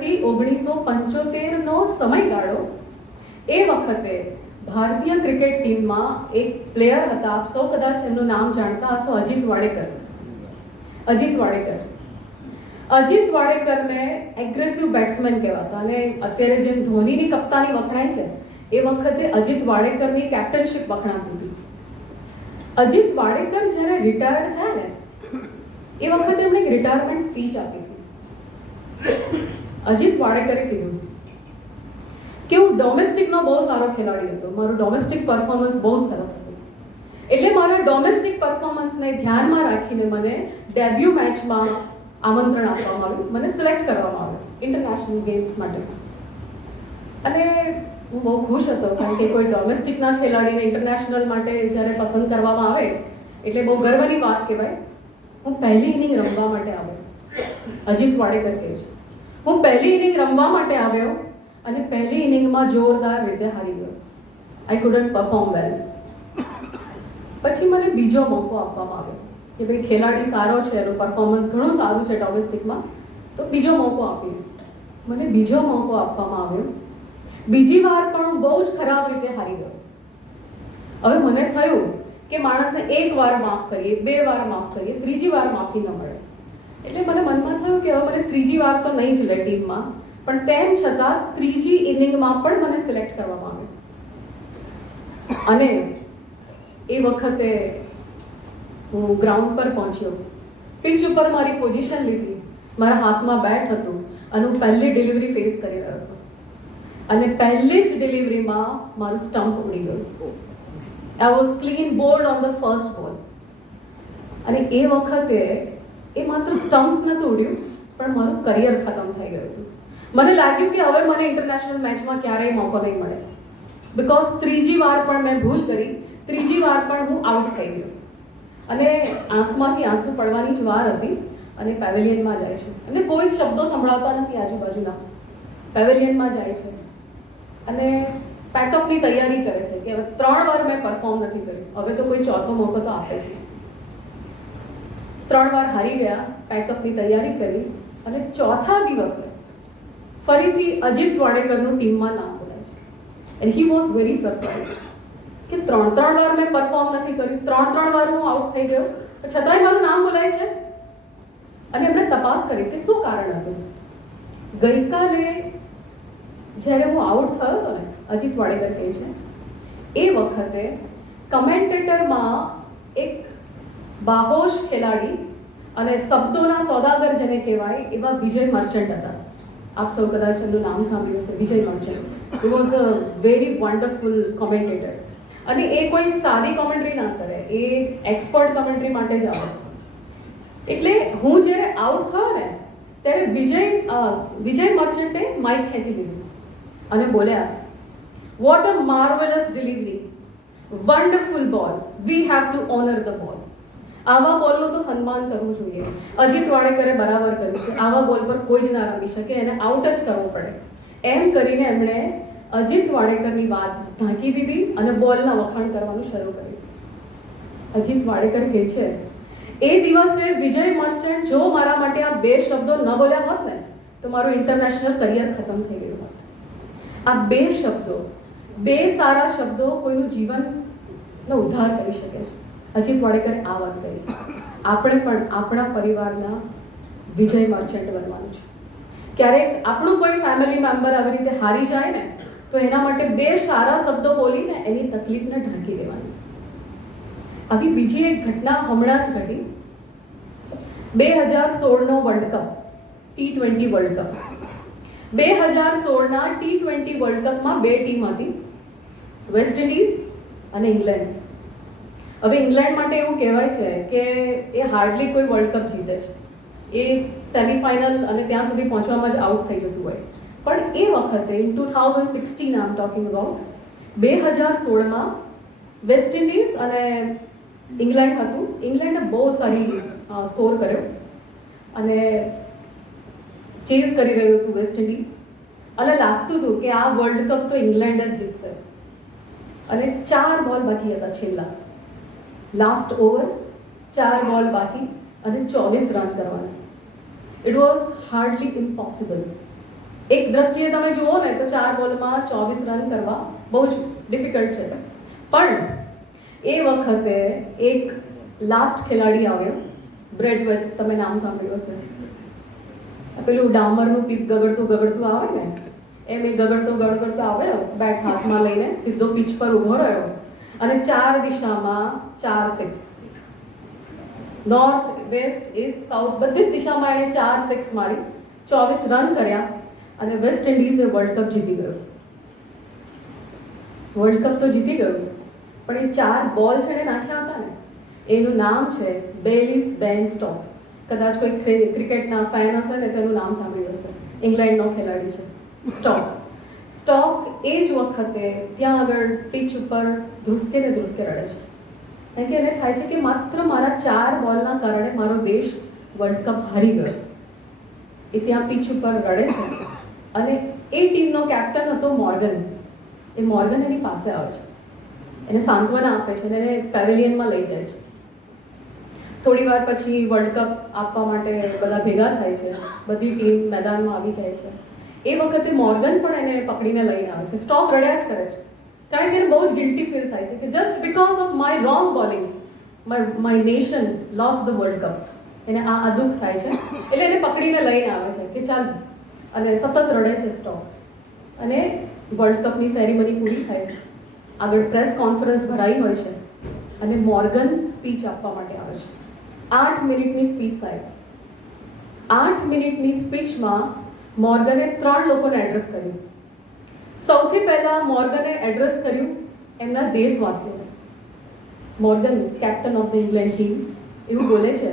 થી 1975નો સમયગાળો, એ વખતે ભારતીય ક્રિકેટ ટીમમાં એક પ્લેયર હતા, આપ સૌ કદાચ એમનું નામ જાણતા હશો, અજીત વાડેકર. અજીત વાડેકરને એગ્રેસિવ બેટ્સમેન કહેવાતા, અને અત્યારે જેમ ધોનીની કપ્તાની વખણાય છે એ વખતે અજીત વાડેકરની કેપ્ટનશિપ વખણાતી હતી. અજીત વાડેકર જ્યારે રિટાયર્ડ થયા ને એ વખતે એમણે એક રિટાયરમેન્ટ સ્પીચ આપી હતી. અજીત વાડેકરે કીધું કે હું ડોમેસ્ટિકનો બહુ સારો ખેલાડી હતો, મારું ડોમેસ્ટિક પરફોર્મન્સ બહુ જ સરસ હતું, એટલે મારા ડોમેસ્ટિક પરફોર્મન્સને ધ્યાનમાં રાખીને મને ડેબ્યુ મેચમાં આમંત્રણ આપવામાં આવ્યું, મને સિલેક્ટ કરવામાં આવ્યો ઇન્ટરનેશનલ ગેમ્સ માટે. અને હું બહુ ખુશ હતો, કારણ કે કોઈ ડોમેસ્ટિકના ખેલાડીને ઇન્ટરનેશનલ માટે જ્યારે પસંદ કરવામાં આવે એટલે બહુ ગર્વની વાત કહેવાય. હું પહેલી ઇનિંગ રમવા માટે આવ્યો, અજીત વાડેકર કહે છે, હું પહેલી ઇનિંગ રમવા માટે આવ્યો અને પહેલી ઇનિંગમાં જોરદાર રીતે હારી ગયો. આઈ કુડન્ટ પરફોર્મ વેલ. પછી મને બીજો મોકો આપવામાં આવ્યો કે ભાઈ ખેલાડી સારો છે, એનું પરફોર્મન્સ ઘણું સારું છે ડોમેસ્ટિકમાં, તો બીજો મોકો આપ્યો. મને બીજો મોકો આપવામાં આવ્યો. બીજી વાર પણ હું બહુ જ ખરાબ રીતે હારી ગયો. હવે મને થયું કે માણસને એક વાર માફ કરીએ, બે વાર માફ કરીએ, ત્રીજી વાર માફી ન મળે. એટલે મને મનમાં થયું કે હવે મને ત્રીજી વાર તો નહીં જ લે ટીમમાં, પણ તેમ છતાં ત્રીજી ઇનિંગમાં પણ મને સિલેક્ટ કરવામાં આવ્યો. અને એ વખતે હું ગ્રાઉન્ડ પર પહોંચ્યો, પિચ ઉપર મારી પોઝિશન લીધી, મારા હાથમાં બેટ હતું અને હું પહેલી ડિલિવરી ફેસ કરી રહ્યો હતો, અને પહેલી જ ડિલિવરીમાં મારું સ્ટમ્પ ઉડી ગયું. I was clean bowled on the first બોલ. અને એ વખતે એ માત્ર સ્ટમ્પ નહોતું ઉડ્યું, પણ મારું કરિયર ખતમ થઈ ગયું હતું. મને લાગ્યું કે હવે મને ઇન્ટરનેશનલ મેચમાં ક્યારેય મોકો નહીં મળે, બિકોઝ ત્રીજી વાર પણ મેં ભૂલ કરી, ત્રીજી વાર પણ હું આઉટ થઈ ગયો. અને આંખમાંથી આંસુ પડવાની જ વાર હતી, અને પેવેલિયનમાં જાય છે, અને કોઈ શબ્દો સંભળાતા નથી આજુબાજુના. પેવેલિયનમાં જાય છે અને પેકઅપની તૈયારી કરે છે કે હવે 3 વાર મેં પરફોર્મ નથી કર્યું, હવે તો કોઈ ચોથો મોકો તો આપે છે. 3 વાર હારી ગયા, પેકઅપની તૈયારી કરી, અને ચોથા દિવસે ફરીથી અજીત વાડેકરનું ટીમમાં નામ બોલાય છે. And he was very surprised કે 3 વાર મેં પરફોર્મ નથી કર્યું, 3 વાર હું આઉટ થઈ ગયો, છતાંય મારું નામ બોલાય છે. અને એમણે તપાસ કરી કે શું કારણ હતું. ગઈકાલે જ્યારે હું આઉટ થયો હતો ને, અજીત વાડેકર કહે છે, એ વખતે કમેન્ટેટરમાં એક બાહોશ ખેલાડી અને શબ્દોના સોદાગર જેને કહેવાય એવા વિજય મર્ચન્ટ હતા. આપ સૌ કદાચ એમનું નામ સાંભળ્યું હશે, Vijay Merchant. He was a very wonderful commentator. અને એ કોઈ સાદી કોમેન્ટ્રી ના કરે, એ એક્સપર્ટ કોમેન્ટ્રી માટે જ આવે. એટલે હું જ્યારે આઉટ થયો ને ત્યારે વિજય મર્ચન્ટે માઇક ખેંચી લીધું અને બોલ્યા, what a marvellous delivery, wonderful ball, we have to honour the ball. આવા બોલનું તો સન્માન કરવું જોઈએ. અજીત વાડેકરે બરાબર કર્યું છે, આવા બોલ પર કોઈ જ ના રમી શકે, એને આઉટ જ કરવો પડે. એમ કરીને એમણે અજીત વાડેકરની વાત ઢાંકી દીધી અને બોલના વખાણ કરવાનું શરૂ કર્યું. અજીત વાડેકર કહે છે, એ દિવસે વિજય મર્ચન્ટ જો મારા માટે આ 2 શબ્દો ન બોલ્યા હોત ને તો મારું ઇન્ટરનેશનલ કરિયર ખતમ થઈ ગયું હોત. આ 2 શબ્દો, 2 સારા શબ્દો કોઈનું જીવનનો ઉદ્ધાર કરી શકે છે. અજીત વાડેકરે આ વાત કરી. આપણે પણ આપણા પરિવારના વિજય મર્ચન્ટ બનવાનું છે. ક્યારેક આપણું કોઈ ફેમિલી મેમ્બર આવી રીતે હારી જાય ને તો એના માટે 2 સારા શબ્દો બોલીને એની તકલીફને ઢાંકી દેવાની. આવી બીજી એક ઘટના હમણાં જ ઘટી. 2016નો world cup, T20 world cup. 2016ના T20 વર્લ્ડ કપમાં 2 ટીમ હતી, વેસ્ટ ઇન્ડિઝ અને ઇંગ્લેન્ડ. હવે ઇંગ્લેન્ડ માટે એવું કહેવાય છે કે એ હાર્ડલી કોઈ વર્લ્ડ કપ જીતે છે, એ સેમીફાઇનલ અને ત્યાં સુધી પહોંચવામાં જ આઉટ થઈ જતું હોય. પણ એ વખતે in 2016 I am talking about, 2016માં વેસ્ટ ઇન્ડિઝ અને ઇંગ્લેન્ડ હતું. ઇંગ્લેન્ડે બહુ સારી સ્કોર કર્યો અને ચેઝ કરી રહ્યું હતું વેસ્ટ ઇન્ડિઝ, અને લાગતું હતું કે આ વર્લ્ડ કપ તો ઇંગ્લેન્ડ જ જીતશે. અને 4 બોલ બાકી હતા, છેલ્લા લાસ્ટ ઓવર, 4 બોલ બાકી અને 24 રન કરવાના. It was hardly impossible. એક દ્રષ્ટિએ તમે જુઓ ને તો 4 બોલમાં 24 રન કરવા બહુ જ ડિફિકલ્ટ છે, પણ એ વખતે એક લાસ્ટ ખેલાડી આવ્યો, બ્રેડવેટ, તમે નામ સાંભળ્યું હશે, પેલું ડામરનું પીપ ગગડતું આવે ને એમ એ ગગડતો આવ્યો, બેટ હાથમાં લઈને સીધો પિચ પર ઊભો રહ્યો અને 4 દિશામાં 4 six, north, west, east, south બધી જ દિશામાં એણે 4 સિક્સ મારી 24 રન કર્યા અને વેસ્ટ ઇન્ડિઝે વર્લ્ડ કપ જીતી ગયું. વર્લ્ડ કપ તો જીતી ગયું, પણ એ 4 બોલ છે ને નાખ્યા હતા ને, એનું નામ છે બેલીસ બેન સ્ટોક. કદાચ કોઈ ક્રિકેટના ફેન હશે ને તો એનું નામ સાંભળ્યું હશે. ઇંગ્લેન્ડનો ખેલાડી છે સ્ટોક એ જ વખતે ત્યાં આગળ પિચ ઉપર ધ્રુસકે રડે છે, કારણ કે એને થાય છે કે માત્ર મારા 4 બોલના કારણે મારો દેશ વર્લ્ડ કપ હારી ગયો. એ ત્યાં પિચ ઉપર રડે છે અને એ ટીમનો કેપ્ટન હતો મોર્ગન. એ મોર્ગન એની પાસે આવે છે, એને સાંત્વના આપે છે અને એને પેવેલિયનમાં લઈ જાય છે. થોડી વાર પછી વર્લ્ડ કપ આપવા માટે બધા ભેગા થાય છે, બધી ટીમ મેદાનમાં આવી જાય છે. એ વખતે મોર્ગન પણ એને પકડીને લઈને આવે છે. સ્ટોક રડ્યા જ કરે છે, કારણ કે એને બહુ જ ગિલ્ટી ફીલ થાય છે કે just because of my wrong bowling my nation loss the world cup. એને આ દુઃખ થાય છે, એટલે એને પકડીને લઈને આવે છે કે ચાલ, અને સતત રડે છે સ્ટોક. અને વર્લ્ડ કપની સેરેમની પૂરી થાય છે, આગળ પ્રેસ કોન્ફરન્સ ભરાઈ હોય છે અને મોર્ગન સ્પીચ આપવા માટે આવે છે. 8 મિનિટની સ્પીચ આવી. 8 મિનિટની સ્પીચમાં મોર્ગને 3 લોકોને એડ્રેસ કર્યું. સૌથી પહેલા મોર્ગને એડ્રેસ કર્યું એમના દેશવાસીઓને. Morgan, captain of the England team, એવું બોલે છે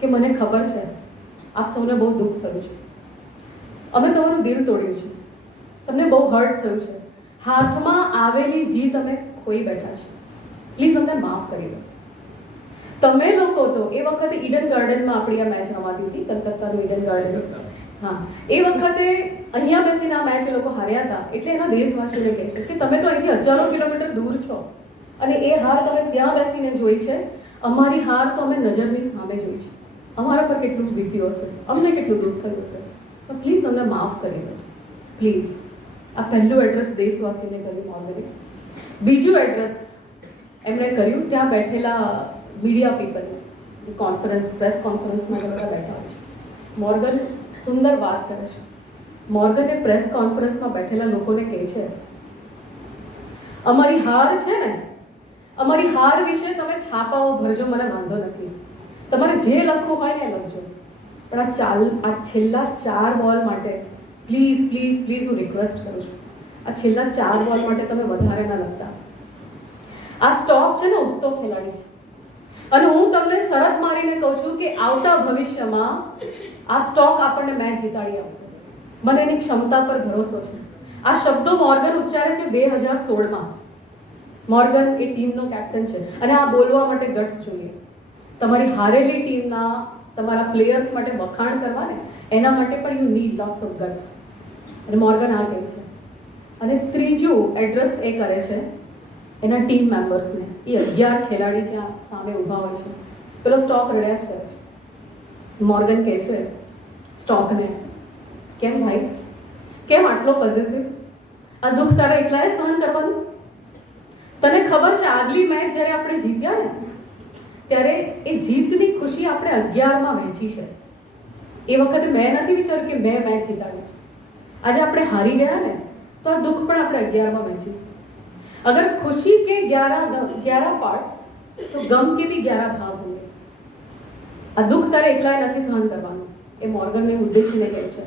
કે મને ખબર છે આપ સૌને બહુ દુઃખ થયું છે, અમે તમારું દિલ તોડ્યું છે, તમને બહુ હર્ટ થયું છે, હાથમાં આવેલી જીત અમે ખોઈ બેઠા છે, પ્લીઝ અમને માફ કરી દો. તમે લોકો તો એ વખતે ઈડન ગાર્ડનમાં આપણી આ મેચ રમાતી હતી, કલકત્તાનું ઈડન ગાર્ડન. હા, એ વખતે અહીંયા બેસીને આ મેચ એ લોકો હાર્યા હતા, એટલે એના દેશવાસીઓને કહે છે કે તમે તો અહીંથી હજારો કિલોમીટર દૂર છો અને એ હાર તમે ત્યાં બેસીને જોઈ છે, અમારી હાર તો અમે નજરની સામે જોઈ છે. અમારા પર કેટલું વીત્યું હશે, અમને કેટલું દુઃખ થયું હશે, તો પ્લીઝ અમને માફ કરી દો, પ્લીઝ. આ પહેલું એડ્રેસ દેશવાસીઓને કર્યું મોર્ગને. બીજું એડ્રેસ એમણે કર્યું ત્યાં બેઠેલા મીડિયા પીપલ, પ્રેસ કોન્ફરન્સમાં બધા બેઠા હોય છે. મોર્ગન સુંદર વાત કરે છે. મોર્ગને પ્રેસ કોન્ફરન્સમાં બેઠેલા લોકોને કહે છે, અમારી હાર છે ને, અમારી હાર વિશે તમે છાપાઓ ભરજો, મને વાંધો નથી, તમારે જે લખવું હોય ને એ લખજો, પણ આ છેલ્લા 4 બોલ માટે પ્લીઝ પ્લીઝ પ્લીઝ હું રિક્વેસ્ટ કરું છું, આ છેલ્લા 4 બોલ માટે તમે વધારે ના લખતા. આ સ્ટોક છે ને ઉગતો ખેલાડી છે અને હું તમને શરત મારીને કહું છું કે આવતા ભવિષ્યમાં આ સ્ટોક આપણને મેચ જીતાડી આવશે. મને એની ક્ષમતા પર ભરોસો છે. આ શબ્દો મોર્ગન ઉચ્ચારે છે 2016માં. મોર્ગન એ ટીમનો કેપ્ટન છે અને આ બોલવા માટે ગટ્સ જોઈએ. તમારી હારેલી ટીમના તમારા પ્લેયર્સ માટે વખાણ કરવા ને, એના માટે પણ you need lots of guts. અને મોર્ગન આ કહે છે. અને ત્રીજું એડ્રેસ એ કરે છે એના ટીમ મેમ્બર્સને. એ 11 ખેલાડી જ્યાં સામે ઊભા હોય છે. પેલો સ્ટોક રડ્યા જ કરે છે. મોર્ગન કહે છે સ્ટોકને, કેમ ભાઈ, કેમ આટલો પોઝિટિવ? આ દુઃખ તારે એકલાએ સહન કરવાનું? તને ખબર છે આગલી મેચ જ્યારે આપણે જીત્યા ને, ત્યારે એ જીતની ખુશી આપણે 11માં વહેંચી છે. એ વખતે મેં નથી વિચાર્યું કે મેં મેચ જીતાડી છે. આજે આપણે હારી ગયા ને, તો આ દુઃખ પણ આપણે 11માં વહેંચીશું. अगर खुशी के 11 पार्ट तो गम के भी 11 भाग होंगे. આ દુઃખ તારે એકલાએ નથી સહન કરવાનું. એ મોર્ગનને ઉદ્દેશીને કહે છે,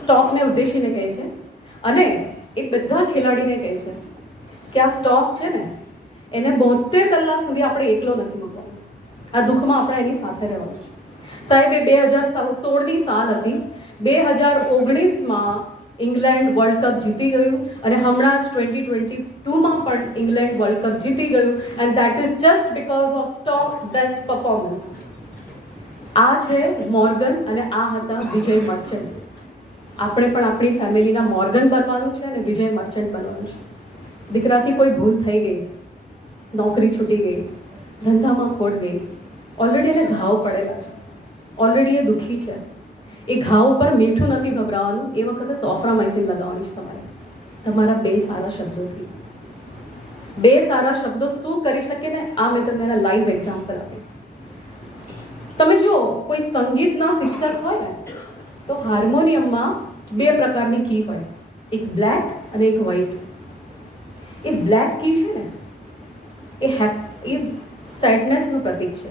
સ્ટોકને ઉદ્દેશીને કહે છે અને એ બધા ખેલાડીને કહે છે કે આ સ્ટોક છે ને, એને 72 કલાક સુધી આપણે એકલો નથી મૂકવાનો. આ દુઃખમાં આપણે એની સાથે રહેવાનું છે. સાહેબ, એ 2016ની સાલ હતી. 2019માં ઇંગ્લેન્ડ વર્લ્ડ કપ જીતી ગયું અને હમણાં જ 2022માં પણ ઇંગ્લેન્ડ વર્લ્ડ કપ જીતી ગયું, and that is just because of Stokes best performance. આ છે મોર્ગન અને આ હતા વિજય મર્ચન્ટ. આપણે પણ આપણી ફેમિલીના મોર્ગન બનવાનું છે અને વિજય મર્ચન્ટ બનવાનું છે. દીકરાથી કોઈ ભૂલ થઈ ગઈ, નોકરી છૂટી ગઈ, ધંધામાં ખોટ ગઈ, ઓલરેડી એને ઘાવ પડેલા છે, ઓલરેડી એ દુઃખી છે. એ ઘા ઉપર મીઠું નથી ગભરાવાનું, એ વખતે સોફ્રામાઇસિન લગાવવાની છે તમારે તમારા બે સારા શબ્દોથી. બે સારા શબ્દો શું કરી શકે ને, આ મેં તમને એના લાઈવ એક્ઝામ્પલ આપ્યું. તમે જો કોઈ સંગીતના શિક્ષક હોય ને તો હાર્મોનિયમમાં બે પ્રકારની કી હોય, એક બ્લેક અને એક વ્હાઈટ. એ બ્લેક કી છે ને એ સેડનેસનું પ્રતીક છે,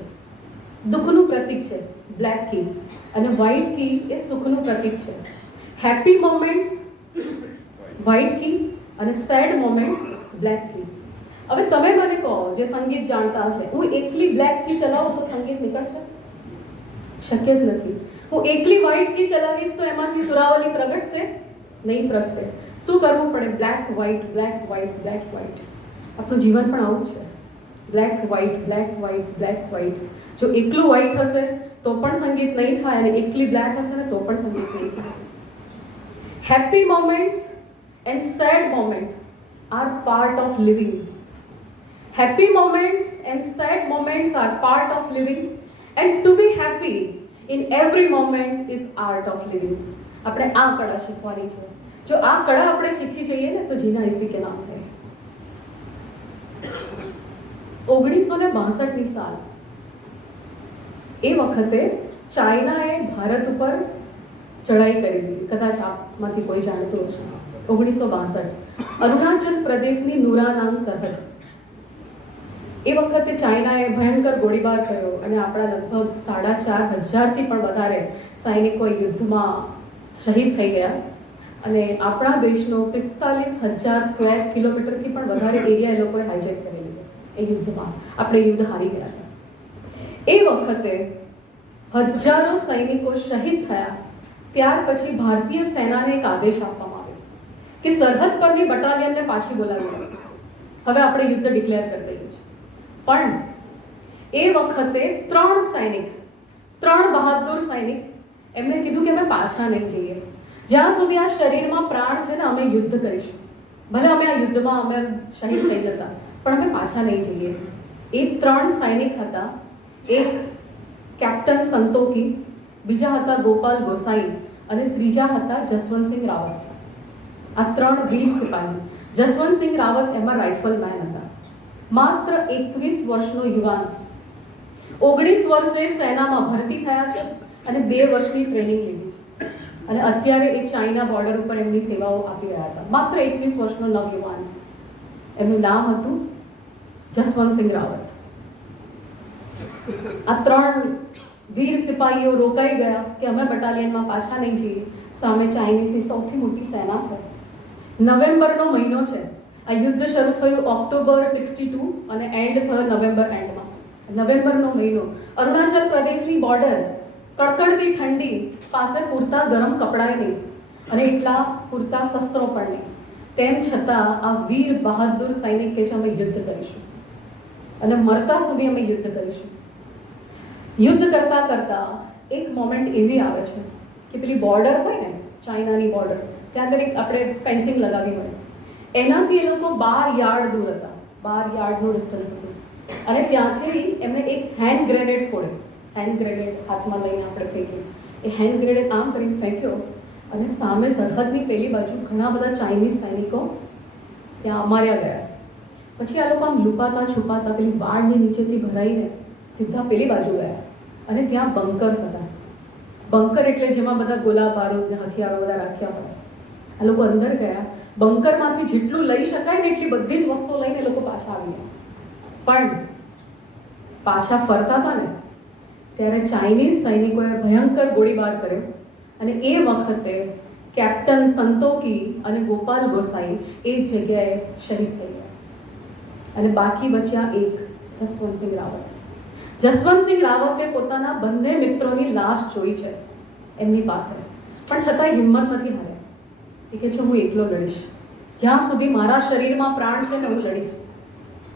દુઃખનું પ્રતીક છે બ્લેક કી, અને વ્હાઈટ કી એ સુખનું પ્રતીક છે. હેપી મોમેન્ટ્સ વ્હાઈટ કી અને સેડ મોમેન્ટ્સ બ્લેક કી. હવે તમે મને કહો જે સંગીત જાણતા હશે, હું એકલી બ્લેક કી ચલાવું તો સંગીત નીકળશે? શક્ય જ નથી. હું એકલી વ્હાઈટ કી ચલાવીશ તો એમાંથી સુરાવલી પ્રગટશે? નહીં પ્રગટે. શું કરવું પડે? Black white black white black white. આપણું જીવન પણ આવું છે, black white black white black white. જો એકલું વ્હાઈટ હશે તો પણ સંગીત નહીં થાય, અને એકલી બ્લેક હશે ને તો પણ સંગીત નહીં થાય. Happy moments and sad moments are part of living. Happy moments and sad moments are part of living, and to be happy in every moment is art of living. આપણે આ કળા શીખવાની છે. જો આ કળા આપણે શીખી જઈએ ને તો જીના ઇસી કે નામ હે. 1962ની સાલ, એ વખતે ચાઇનાએ ભારત ઉપર ચડાઈ કરી દીધી. કદાચ આપમાંથી કોઈ જાણતું હશે. 1962 અરુણાચલ પ્રદેશની નુરાનાંગ સરહદ. એ વખતે ચાઇનાએ ભયંકર ગોળીબાર કર્યો અને આપણા લગભગ 4,500થી પણ વધારે સૈનિકો યુદ્ધમાં શહીદ થઈ ગયા, અને આપણા દેશનો 45,000 સ્ક્વેર કિલોમીટરથી પણ વધારે એરિયા એ લોકોએ હાઈજેક કરી લીધો એ યુદ્ધમાં. આપણે યુદ્ધ હારી ગયા હતા. એ વખતે હજારો સૈનિકો શહીદ થયા. ત્યાર પછી ભારતીય સેનાને એક આદેશ આપવામાં આવ્યો કે સરહદ પરની બટાલિયનને પાછી બોલાવી લો. હવે આપણે યુદ્ધ ડિક્લેર કરી દઈએ છીએ. પણ એ વખતે 3 સૈનિક, 3 બહાદુર સૈનિક, એમણે કીધું કે અમે પાછા નહીં જઈએ. જ્યાં સુધી આ શરીરમાં પ્રાણ છે ને અમે યુદ્ધ કરીશું. ભલે અમે આ યુદ્ધમાં અમે શહીદ થઈ જતા, પણ અમે પાછા નહીં જઈએ. એ 3 સૈનિક હતા. એક કેપ્ટન સંતોકી, બીજા હતા ગોપાલ ગોસાઈ, અને ત્રીજા હતા જસવંતસિંહ રાવત. આ 3 વીર સિપાહી. જસવંતસિંહ રાવત એમાં રાઇફલમેન હતા. માત્ર 21 વર્ષનો યુવાન, 19 વર્ષે સેનામાં ભરતી થયા છે અને 2 વર્ષની ટ્રેનિંગ લીધી છે, અને અત્યારે એ ચાઇના બોર્ડર ઉપર એમની સેવાઓ આપી રહ્યા હતા. માત્ર 21 વર્ષનો નવયુવાન. એમનું નામ હતું જસવંતસિંહ રાવત. આ 3 વીર સિપાહીઓ રોકાઈ ગયા કે અમે બટાલિયનમાં પાછા નહીં જઈએ. સામે ચાઇનીઝની સૌથી મોટી સેના છે. નવેમ્બરનો મહિનો છે. આ યુદ્ધ શરૂ થયું ઓક્ટોબર 62 અને એન્ડ થયો નવેમ્બર એન્ડમાં. નવેમ્બરનો મહિનો. અરુણાચલ પ્રદેશની બોર્ડર, કડકડતી ઠંડી, પાસે પૂરતા ગરમ કપડાં નહીં અને એટલા પૂરતા શસ્ત્રો પણ નહીં. તેમ છતાં આ વીર બહાદુર સૈનિક કે છે અમે યુદ્ધ કરીશું અને મરતા સુધી અમે યુદ્ધ કરીશું. યુદ્ધ કરતા કરતા એક મોમેન્ટ એવી આવે છે કે પેલી બોર્ડર હોય ને, ચાઇનાની બોર્ડર, ત્યાં આગળ આપણે ફેન્સિંગ લગાવી હોય, એનાથી એ લોકો 12 યાર્ડ દૂર હતા. 12 યાર્ડનું ડિસ્ટન્સ હતું, અને ત્યાંથી એમણે એક હેન્ડ ગ્રેનેડ ફોડ્યો. હેન્ડ ગ્રેનેડ હાથમાં લઈને આપણે ફેંકી. એ હેન્ડ ગ્રેનેડ આમ કરીને ફેંક્યો, અને સામે સરહદની પેલી બાજુ ઘણા બધા ચાઇનીઝ સૈનિકો ત્યાં માર્યા ગયા. પછી આ લોકો આમ લુપાતા છુપાતા પેલી બાળની નીચેથી ભરાઈને સીધા પેલી બાજુ ગયા, અને ત્યાં બંકર્સ હતા. બંકર એટલે જેમાં બધા ગોલા બારૂદ હથિયારો બધા રાખ્યા હોય. આ લોકો અંદર ગયા. બંકરમાંથી જેટલું લઈ શકાય ને એટલી બધી જ વસ્તુઓ લઈને લોકો પાછા આવી ગયા. પણ પાછા ફરતા હતા ને ત્યારે ચાઇનીઝ સૈનિકોએ ભયંકર ગોળીબાર કર્યો, અને એ વખતે કેપ્ટન સંતોકી અને ગોપાલ ગોસાઈ એ જગ્યાએ શહીદ થઈ ગયા, અને બાકી બચ્યા એક જસવંતસિંહ રાવત. જસવંતસિંહ રાવતે પોતાના બંને મિત્રોની લાશ જોઈ છે એમની પાસે, પણ છતાંય હિંમત નથી હાર્યા. એ કહે છે હું એકલો લડીશ. જ્યાં સુધી મારા શરીરમાં પ્રાણ છે ને હું લડીશ.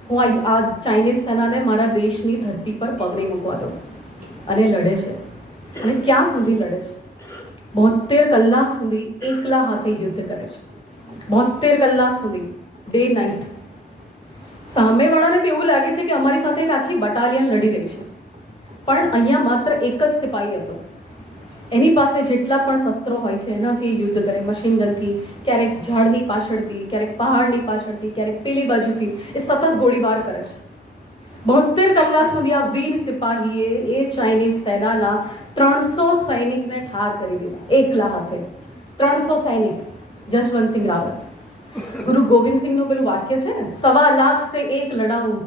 હું આ ચાઇનીઝ સેનાને મારા દેશની ધરતી પર પગ નહીં મૂકવા દઉં. અને લડે છે. અને ક્યાં સુધી લડે છે? 72 કલાક સુધી એકલા હાથે યુદ્ધ કરે છે. 72 કલાક સુધી, ડે નાઇટ. સામેવાળાને તો એવું લાગે છે કે અમારી સાથે એક આખી બટાલિયન લડી રહી છે, પણ અહીંયા માત્ર એક જ સિપાહી હતો. એની પાસે જેટલા પણ શસ્ત્રો હોય છે એનાથી યુદ્ધ કરે, મશીન ગનથી, ક્યારેક ઝાડની પાછળથી, ક્યારેક પહાડની પાછળથી, ક્યારેક પેલી બાજુથી એ સતત ગોળીબાર કરે છે. 72 કલાક સુધી આ વીર સિપાહીએ એ ચાઇનીઝ સેનાના 300 સૈનિકને ઠાર કરી દીધા એકલા હાથે. 300 સૈનિક. જસવંતસિંહ રાવત. ગુરુ ગોવિંદ સિંહનું પેલું વાક્ય છે ને, 1.25 લાખ સે એક લડાઉં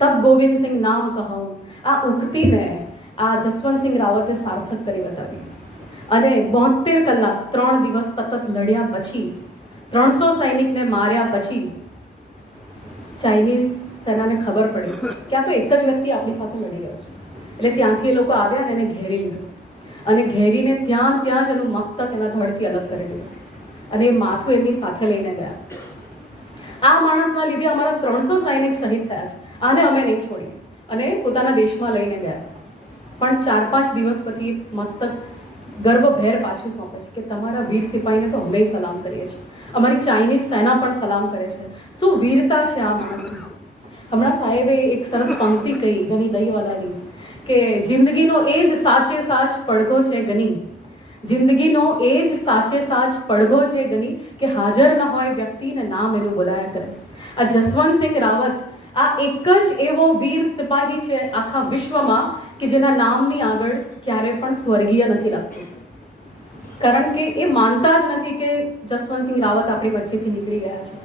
તબ ગોવિંદ સિંહ નામ કહું. આ ઉક્તિને આ જસવંતસિંહ રાવતે સાર્થક કરી બતાવી. અને 72 કલાક 3 દિવસ સતત લડ્યા પછી, 300 સૈનિકને માર્યા પછી ચાઇનીઝ સેનાને ખબર પડી કે આ તો એક જ વ્યક્તિ આપણી સાથે લડી રહ્યો છે. એટલે ત્યાંથી એ લોકો આવ્યા અને એને ઘેરી લીધું, અને ઘેરીને ત્યાં જ એનું મસ્તક એના ધડથી અલગ કરી દીધું અને એ માથું એમની સાથે લઈને ગયા. આ માણસના લીધે અમારા 300 સૈનિક શહીદ થયા છે, આને અમે નહીં છોડીએ, અને પોતાના દેશમાં લઈને ગયા. પણ 4-5 દિવસ પછી મસ્તક ગર્વભેર પાછું સોંપે છે કે તમારા વીર સિપાહીને તો અમે સલામ કરીએ છીએ, અમારી ચાઇનીઝ સેના પણ સલામ કરે છે. શું વીરતા છે આ માણસની! હમણાં સાહેબે એક સરસ પંક્તિ કહી ઘણી દહીંવાલાની કે જિંદગીનો એ જ સાચે સાચ પડઘો છે ગની, જિંદગીનો એ જ સાચે સાચ પડઘો છે ગની કે હાજર ન હોય વ્યક્તિને નામ એનું બોલાયા કરે. આ જસવંતસિંહ રાવત આ એક જ એવો વીર સિપાહી છે આખા વિશ્વમાં કે જેના નામની આગળ ક્યારે પણ સ્વર્ગીય નથી લખતું. કારણ કે એ માનતા જ નથી કે જસવંતસિંહ રાવત આપણી વચ્ચેથી નીકળી ગયા છે.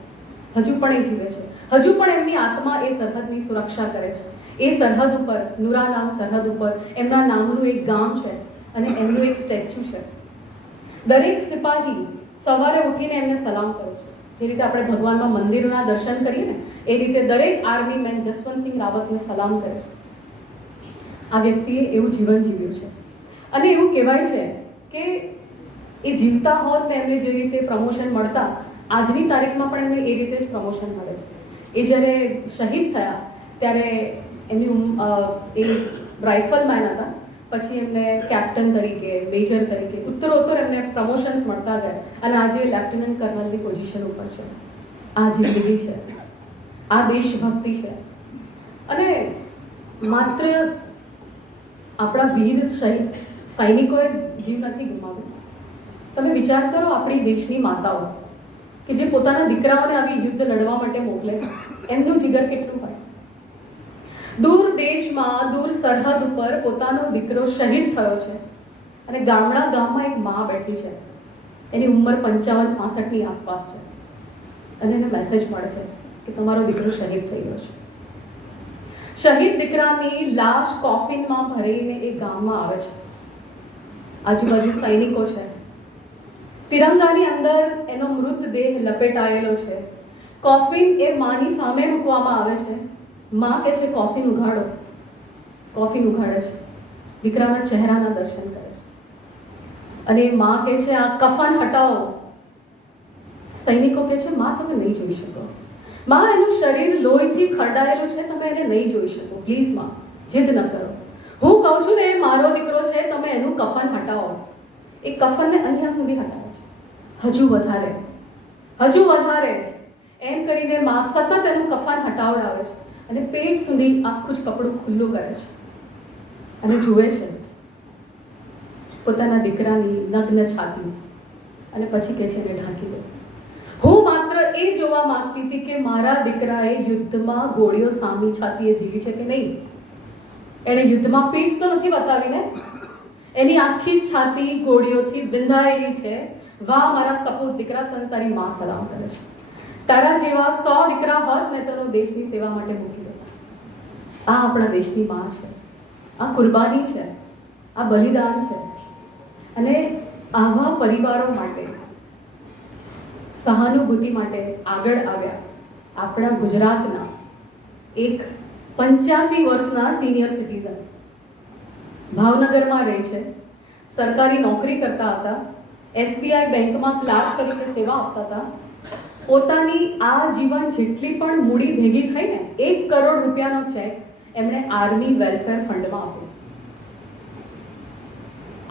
હજુ પણ એ જીવે છે, હજુ પણ એમની આત્મા એ સરહદની સુરક્ષા કરે છે. એ સરહદ ઉપર, નુરા નામ સરહદ ઉપર એમના નામનું એક ગામ છે અને એમનું એક સ્ટેચ્યુ છે. દરેક સિપાહી સવારે ઉઠીને એમને સલામ કરે છે. જે રીતે આપણે ભગવાનના મંદિરોના દર્શન કરીએ ને એ રીતે દરેક આર્મી મેન જસવંતસિંહ રાવતને સલામ કરે છે. આ વ્યક્તિએ એવું જીવન જીવ્યું છે અને એવું કહેવાય છે કે એ જીવતા હોત ને એમને જે રીતે પ્રમોશન મળતા, આજની તારીખમાં પણ એમને એ રીતે જ પ્રમોશન મળે છે. એ જ્યારે શહીદ થયા ત્યારે એમની એ રાઇફલમેન હતા, પછી એમને કેપ્ટન તરીકે, મેજર તરીકે ઉત્તરોત્તર એમને પ્રમોશન્સ મળતા ગયા અને આજે લેફ્ટનન્ટ કર્નલની પોઝિશન ઉપર છે. આ જિંદગી છે, આ દેશભક્તિ છે. અને માત્ર આપણા વીર સૈનિકોએ જીવ નથી ગુમાવ્યો. તમે વિચાર કરો આપણી દેશની માતાઓ કે જે પોતાના દીકરાઓને આવી યુદ્ધ લડવા માટે મોકલે છે, એમનું જીગર કેટલું હોય. દૂર દેશમાં, દૂર સરહદ ઉપર પોતાનો દીકરો શહીદ થયો છે અને ગામમાં એક મા બેઠી છે, એની ઉંમર 55-65ની આસપાસ છે અને એને મેસેજ મળે છે કે તમારો દીકરો શહીદ થઈ ગયો છે. શહીદ દીકરાની લાશ કોફિનમાં ભરીને એ ગામમાં આવે છે. આજુબાજુ સૈનિકો છે, તિરંગાની અંદર એનો મૃતદેહ લપેટાયેલો છે. કોફિન એ માની સામે મૂકવામાં આવે છે. માં કહે છે કોફિન ઉઘાડો. કોફિન ઉઘાડે છે, દીકરાના ચહેરાના દર્શન કરે છે અને માં કહે છે આ કફન હટાવો. સૈનિકો કહે છે માં તમે નહીં જોઈ શકો, માં એનું શરીર લોહીથી ખરડાયેલું છે, તમે એને નહીં જોઈ શકો, પ્લીઝ માં જીદ ન કરો. હું કહું છું ને એ મારો દીકરો છે, તમે એનું કફન હટાવો. એ કફનને અહીંયા સુધી હટાવે છે, હજુ વધારે એમ કરીને માં સતત એનું કફન હટાવડાવે છે અને પેટ સુધી આખું જ કપડું ખુલ્લું કરે છે અને જુએ છે પોતાના દીકરાની નગ્ન છાતી અને પછી કહે છે એને ઢાંકી દો. હું માત્ર એ જોવા માંગતી હતી કે મારા દીકરાએ યુદ્ધમાં ગોળીઓ સામી છાતીએ જીવી છે કે નહીં. એણે યુદ્ધમાં પીઠ તો નથી બતાવીને, એની આખી છાતી ગોળીઓથી વિંધાયેલી છે. વાહ મારા સપૂત દીકરા, તને તારી માં સલામ કરે છે. તારા જેવા 100 દીકરા હોત ને તને દેશની સેવા માટે મૂકી દે. આ આપણા દેશની માં છે, આ કુરબાની છે, આ બલિદાન છે. અને આવા પરિવારો માટે સહાનુભૂતિ માટે આગળ આવ્યા આપણા ગુજરાતના એક 85 વર્ષના સિનિયર સિટીઝન. ભાવનગરમાં રહે છે, સરકારી નોકરી કરતા હતા, SBI બેંકમાં ક્લાર્ક તરીકે સેવા આપતા હતા. પોતાની આ જીવન જેટલી પણ મૂડી ભેગી થઈ ને 1 કરોડ રૂપિયાનો ચેક એમણે આર્મી વેલફેર ફંડમાં આપ્યો.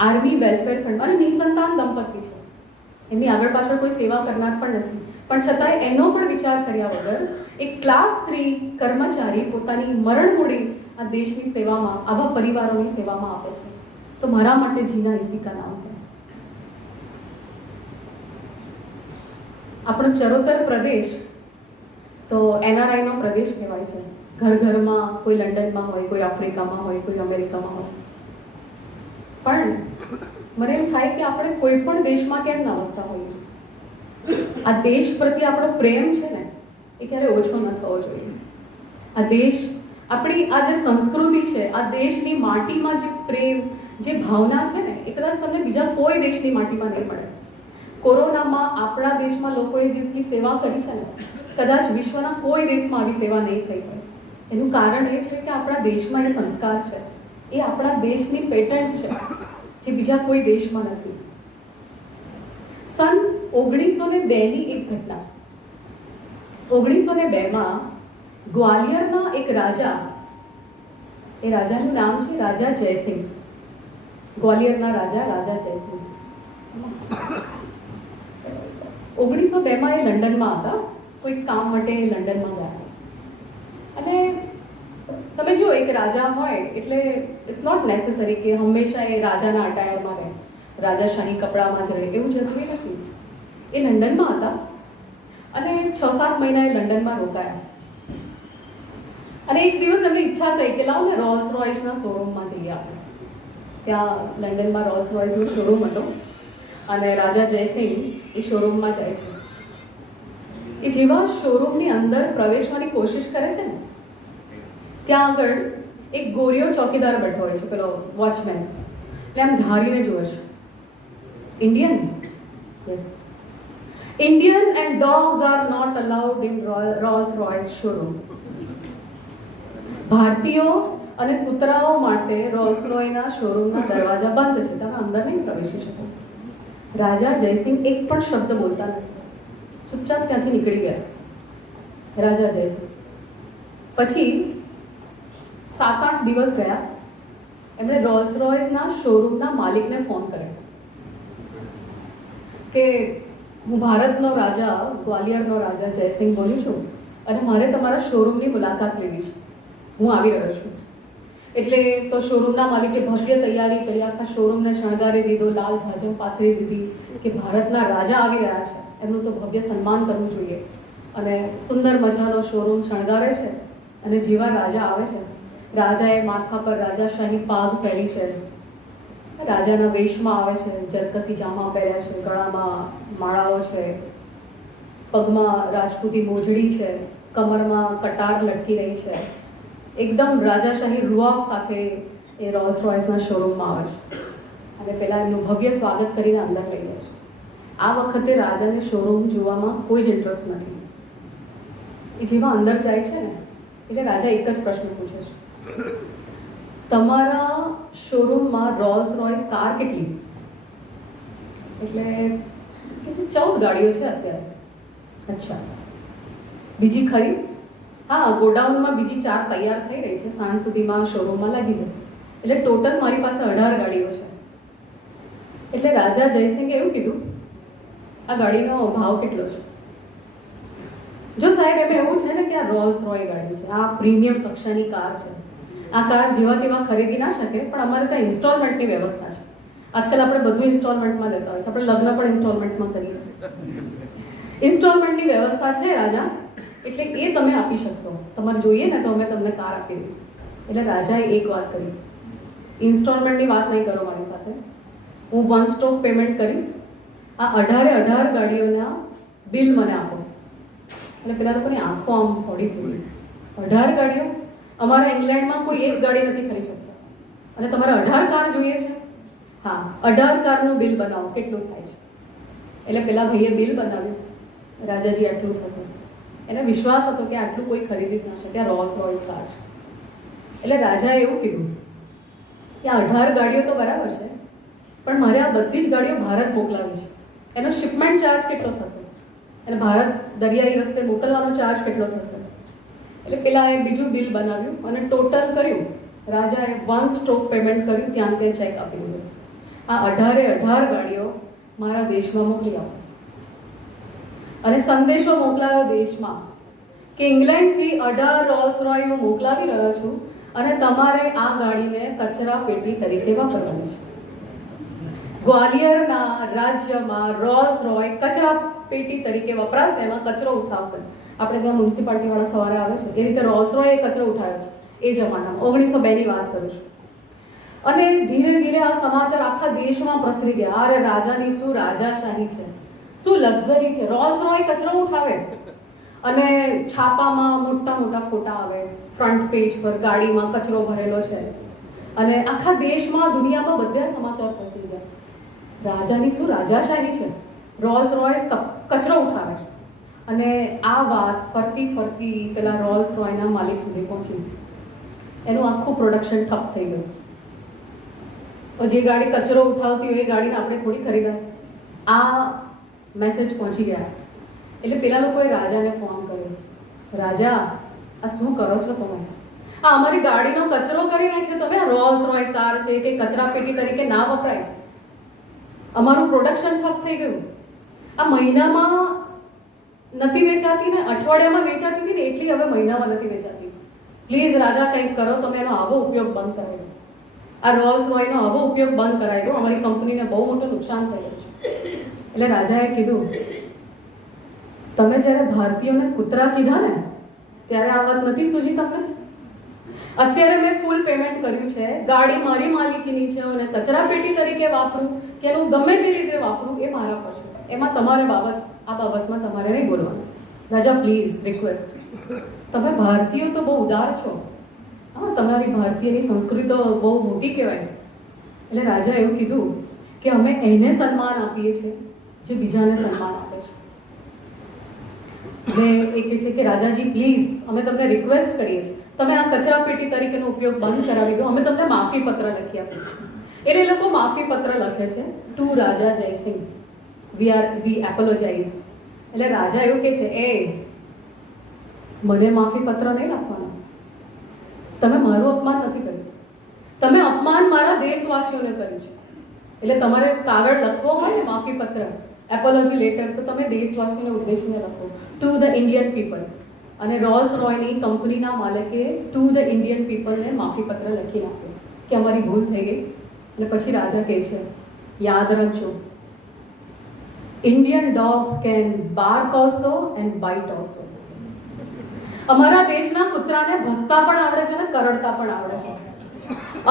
Army welfare fund. અને નિસંતાન દંપતી છે, એમની આગળ પાછળ કોઈ સેવા કરનાર પણ નથી, પણ છતાંય એનો પણ વિચાર કર્યા વગર એક ક્લાસ 3 કર્મચારી પોતાની મરણ મૂડી આ દેશની સેવામાં, આવા પરિવારોની સેવામાં આપે છે. તો મારા માટે જીના ઇસી કા નામ આપણો ચરોતર પ્રદેશ તો એનઆરઆઈનો પ્રદેશ કહેવાય છે. ઘર ઘરમાં કોઈ લંડનમાં હોય, કોઈ આફ્રિકામાં હોય, કોઈ અમેરિકામાં હોય. પણ મને એમ થાય કે આપણે કોઈ પણ દેશમાં કેમ ના વસતા હોઈએ. આ દેશ પ્રત્યે આપણો પ્રેમ છે ને એ ક્યારે ઓછો ન થવો જોઈએ. આ દેશ, આપણી આ જે સંસ્કૃતિ છે, આ દેશની માટીમાં જે પ્રેમ, જે ભાવના છે ને, એ કદાચ તમને બીજા કોઈ દેશની માટીમાં નહીં મળે. કોરોનામાં આપણા દેશમાં લોકોએ જેટલી સેવા કરી છે ને, કદાચ વિશ્વના કોઈ દેશમાં આવી સેવા નહીં થઈ હોય. એનું કારણ એ છે કે આપણા દેશમાં એ સંસ્કાર છે, એ આપણા દેશની પેટન્ટ છે, જે બીજા કોઈ દેશમાં નથી. સન 1902ની એક ઘટના. 1902માં ગ્વાલિયરના એક રાજા, એ રાજાનું નામ છે રાજા જયસિંહ. ગ્વાલિયરના રાજા, રાજા જયસિંહ. 1902માં એ લંડનમાં હતા. કોઈક કામ માટે લંડનમાં ગયા. અને તમે જો એક રાજા હોય એટલે ઇટ્સ નોટ નેસેસરી કે હંમેશા એ રાજાના અટાયરમાં રહે, રાજાશાહી કપડામાં જ રહે, એવું જરૂરી નથી. એ લંડનમાં હતા અને 6-7 મહિના એ લંડનમાં રોકાયા. અને એક દિવસ એમની ઈચ્છા થઈ કે લાવો ને રોલ્સ રોયસના શોરૂમમાં જઈએ આપણે. ત્યાં લંડનમાં રોલ્સ રોયસનો શોરૂમ હતો અને રાજા જયસિંહ એ શોરૂમમાં જાય છે. એ જેવા શોરૂમની અંદર પ્રવેશવાની કોશિશ કરે છે ને, ત્યાં આગળ એક ગોરિયો ચોકીદાર બેઠો હોય છે, પેલો વોચમેન. એટલે આમ ધારીને જુએ છે. Indian? Yes. Indian and dogs are not allowed in Rolls Royce showroom. ભારતીયો અને કૂતરાઓ માટે રોલ્સ રોયના શોરૂમના દરવાજા બંધ છે, તમે અંદર નહીં પ્રવેશી શકો. રાજા જયસિંહ એક પણ શબ્દ બોલતા નથી, ચૂપચાપ ત્યાંથી નીકળી ગયા. રાજા જયસિંહ પછી 7-8 દિવસ ગયા. એમણે રોલ્સ રોયસના શોરૂમના માલિકને ફોન કર્યો કે હું ભારતનો રાજા, ગ્વાલિયરનો રાજા જયસિંહ બોલું છું અને મારે તમારા શોરૂમની મુલાકાત લેવી છે, હું આવી રહ્યો છું. એટલે તો શોરૂમના માલિકે ભવ્ય તૈયારી કરી, આખા શોરૂમને શણગારી દીધો, લાલ ઝાંઝો પાથરી દીધી કે ભારતના રાજા આવી રહ્યા છે, એમનું તો ભવ્ય સન્માન કરવું જોઈએ. અને સુંદર મજાનો શોરૂમ શણગારે છે અને જેવા રાજા આવે છે, રાજાએ માથા પર રાજાશાહી પાગ પહેરી છે, રાજાના વેશમાં આવે છે, જરકસી જામા પહેર્યા છે, ગળામાં માળાઓ છે, પગમાં રાજપૂતી મોજડી છે, કમરમાં કટાર લટકી રહી છે. એકદમ રાજાશાહી રૂઆબ સાથે એ રોલ્સ રોયસના શોરૂમમાં આવે છે અને પહેલા એમનું ભવ્ય સ્વાગત કરીને અંદર લઈ જાય છે. આ વખતે રાજાને શોરૂમ જોવામાં કોઈ જ ઇન્ટરેસ્ટ નથી. એ જેવા અંદર જાય છે ને એટલે રાજા એક જ પ્રશ્ન પૂછે છે, તમારા શોરૂમમાં રોલ્સ રોયસ કાર કેટલી? એટલે કે 14 ગાડીઓ છે અત્યારે. અચ્છા, બીજી ખરી? હા, ગોડાઉનમાં બીજી 4 તૈયાર થઈ રહી છે, સાંજ સુધીમાં શોરૂમમાં લાગી જશે. એટલે ટોટલ મારી પાસે 18 ગાડીઓ છે. એટલે રાજા જયસિંહે એવું કીધું, આ ગાડીનો ભાવ કેટલો છે? જો સાહેબ એમ એવું છે ને કે આ રોલ્સ રોય ગાડી છે, આ પ્રીમિયમ કક્ષાની કાર છે, આ કાર જેવા તેવા ખરીદી ના શકે, પણ અમારે ત્યાં ઇન્સ્ટોલમેન્ટની વ્યવસ્થા છે. આજકાલ આપણે બધું ઇન્સ્ટોલમેન્ટમાં લેતા હોય છે, આપણે લગ્ન પણ ઇન્સ્ટોલમેન્ટમાં કરીએ છીએ. ઇન્સ્ટોલમેન્ટની વ્યવસ્થા છે રાજા, એટલે એ તમે આપી શકશો, તમારે જોઈએ ને તો અમે તમને કાર આપી દઈશું. એટલે રાજાએ એક વાત કરી, ઇન્સ્ટોલમેન્ટની વાત નહીં કરો મારી સાથે, હું 1 સ્ટોક પેમેન્ટ કરીશ, આ 18 ગાડીઓના બિલ મને આપો. એટલે પેલા લોકોની આંખો આમ ફોડી ફોડી, 18 ગાડીઓ? અમારા ઇંગ્લેન્ડમાં કોઈ એક ગાડી નથી ખરીદી શકતા અને તમારે 18 કાર જોઈએ છે? હા, 18 કારનું બિલ બનાવો, કેટલું થાય છે? એટલે પેલા ભાઈએ બિલ બનાવ્યું, રાજાજી આટલું થશે. એને વિશ્વાસ હતો કે આટલું કોઈ ખરીદી જ ના શકે, આ રોલ્સ રોયસ કાર છે. એટલે રાજાએ એવું કીધું કે આ 18 ગાડીઓ તો બરાબર છે, પણ મારે આ બધી જ ગાડીઓ ભારત મોકલાવી છે, એનો શિપમેન્ટ ચાર્જ કેટલો થશે? એટલે ભારત દરિયાઈ રસ્તે મોકલવાનો ચાર્જ કેટલો થશે? એટલે પેલા એ બીજું બિલ બનાવ્યું અને ટોટલ કર્યું. રાજાએ 1 સ્ટોક પેમેન્ટ કર્યું, ત્યાં તે ચેક આપી દીધો, આ 18 ગાડીઓ મારા દેશમાં મોકલી આપો. અને સંદેશો મોકલાયો દેશમાં કે ઇંગ્લેન્ડથી 18 રોલ્સ રોય હું મોકલાવી રહ્યો છું અને તમારે આ ગાડીને કચરા પેટી તરીકે વાપરવાની છે. ગ્વાલિયરના રાજ્યમાં રોલ્સ રોય કચરા પેટી તરીકે વપરાશે, એમાં કચરો ઉઠાવશે. આપણે ત્યાં મ્યુનિસિપાલિટીવાળા સવારે આવે છે એ રીતે રોલ્સ રોય કચરો ઉઠાવ્યો છે એ જમાનામાં 1902 ની વાત કરું છું. અને ધીરે ધીરે આ સમાચાર આખા દેશમાં પ્રસરી ગયા. અરે રાજાની શું રાજાશાહી છે, શું લક્ઝરી છે, રોલ્સ રોય કચરો ઉઠાવે. અને છાપામાં મોટા મોટા ફોટા આવે, ફ્રન્ટ પેજ પર ગાડીમાં કચરો ભરેલો છે. અને આખા દેશમાં દુનિયામાં બધા સમાચાર પ્રસરી ગયા. રાજાની શું રાજાશાહી છે, રોલ્સ રોયસ કચરો ઉઠાવે. અને આ વાત ફરતી ફરતી પેલા રોલ્સ રોયના માલિક સુધી પહોંચી. એનું આખું પ્રોડક્શન ઠપ થઈ ગયું. જે ગાડી કચરો ઉઠાવતી હોય એ ગાડીને આપણે થોડી ખરીદાય. આ મેસેજ પહોંચી ગયા. એટલે પેલા લોકોએ રાજાને ફોન કર્યો, રાજા આ શું કરો છો તમે? આ અમારી ગાડીનો કચરો કરી નાખ્યો તમે. આ રોલ્સ રોય કાર છે કે કચરા પેટી તરીકે ના વપરાય. અમારું પ્રોડક્શન ઠપ થઈ ગયું. આ મહિનામાં નથી વેચાતી ને અઠવાડિયામાં વેચાતી હતી ને એટલી હવે મહિનામાં નથી વેચાતી. પ્લીઝ રાજા કંઈક કરો, તમે એનો આવો ઉપયોગ બંધ કરાવી દો. આ રોલ્સ રોયનો આવો ઉપયોગ બંધ કરાવી દો, અમારી કંપનીને બહુ મોટું નુકસાન થઈ રહ્યું છે. એટલે રાજાએ કીધું, તમે જ્યારે ભારતીયોને કૂતરા કીધા ને ત્યારે આ વાત નથી સૂજી તમને? અત્યારે મેં ફૂલ પેમેન્ટ કર્યું છે, ગાડી મારી માલિકીની છે અને કચરા પેટી તરીકે વાપરું કે એનું ગમે તે રીતે વાપરું એ મારા પર છે. એમાં તમારે આ બાબતમાં તમારે નહીં બોલવાનું. રાજા પ્લીઝ રિક્વેસ્ટ, તમે ભારતીયો તો બહુ ઉદાર છો. હા, તમારી ભારતીયની સંસ્કૃતિ તો બહુ મોટી કહેવાય. એટલે રાજા એવું કીધું કે અમે એને સન્માન આપીએ છીએ જે બીજાને સન્માન આપે છે. એટલે એ કહે છે કે રાજાજી પ્લીઝ અમે તમને રિક્વેસ્ટ કરીએ છીએ, તમે આ કચરા પેટી તરીકેનો ઉપયોગ બંધ કરાવી દો, અમે તમને માફી પત્ર લખી આપીએ. એટલે લોકો માફી પત્ર લખે છે, ટુ રાજા જયસિંહ, વી એપોલોજાઇઝ. એટલે રાજા એવું કહે છે, એ મને માફી પત્ર નહીં લખવાનો, તમે મારું અપમાન નથી કર્યું, તમે અપમાન મારા દેશવાસીઓને કર્યું છે. એટલે તમારે કાગળ લખવો હોય ને માફી પત્ર, એપોલોજી લેટર, તો તમે દેશવાસીઓને ઉદ્દેશીને લખો, ટુ ધ ઇન્ડિયન પીપલ. અને રોલ્સ રોયની કંપનીના માલિકે ટુ ધ ઇન્ડિયન પીપલને માફી પત્ર લખી નાખ્યો કે અમારી ભૂલ થઈ ગઈ. અને પછી રાજા કહે છે, યાદ રાખજો, Indian dogs can bark also and bite also. અમારા દેશના કૂતરાને ભસતા પણ આવડે છે ને કરડતા પણ આવડે છે.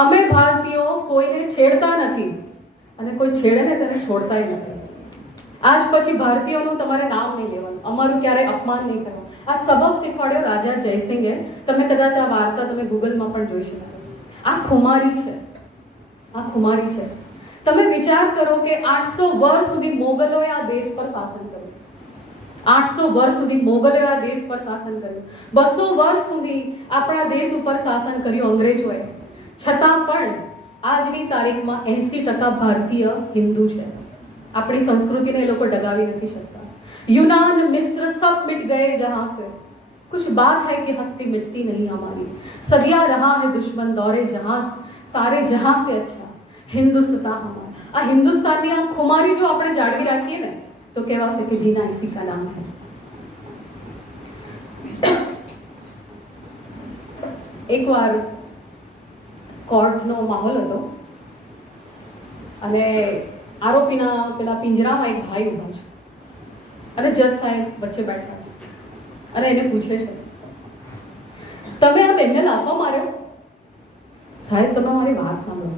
અમે ભારતીયો કોઈને છેડતા નથી અને કોઈ છેડે ને તેને છોડતાય નથી. આજ પછી ભારતીયોનું તમારે નામ નહીં લેવાનું, અમારું ક્યારેય અપમાન નહીં કરવાનું. આ સબક શીખવાડ્યો રાજા જયસિંહે. તમે કદાચ આ વાર્તા તમે ગૂગલમાં પણ જોઈ શકશો. આ ખુમારી છે, આ ખુમારી છે. તમે વિચાર કરો કે 800 વર્ષ સુધી મોગલોએ આ દેશ પર શાસન કર્યું. 800 વર્ષ સુધી મોગલોએ આ દેશ પર શાસન કર્યું. 200 વર્ષ સુધી આપણા દેશ ઉપર શાસન કર્યું અંગ્રેજોએ. છતાં પણ આજની તારીખમાં 80% ભારતીય હિન્દુ છે. આપણી સંસ્કૃતિને એ લોકો ડગાવી નથી શકતા. यूनान मिस्र सब मिट गए जहां से, कुछ बात है कि हस्ती मिटती नहीं हमारी, सदिया रहा है दुश्मन दौरे जहां, सारे जहां से अच्छा हिंदुस्तान हमारा. આ હિન્દુસ્તાનની આ ખુમારી જો આપણે જાળવી રાખીએ ને તો કહેવાશે કે જીના ઇસી કા નામ હૈ. એકવાર કોર્ટનો માહોલ હતો અને આરોપીના પેલા પિંજરામાં એક ભાઈ ઊભા છે અને જજ સાહેબ વચ્ચે બેઠા છે અને એને પૂછે છે, તમે આ બેનને લાફો માર્યો? સાહેબ તમે મારી વાત સાંભળો.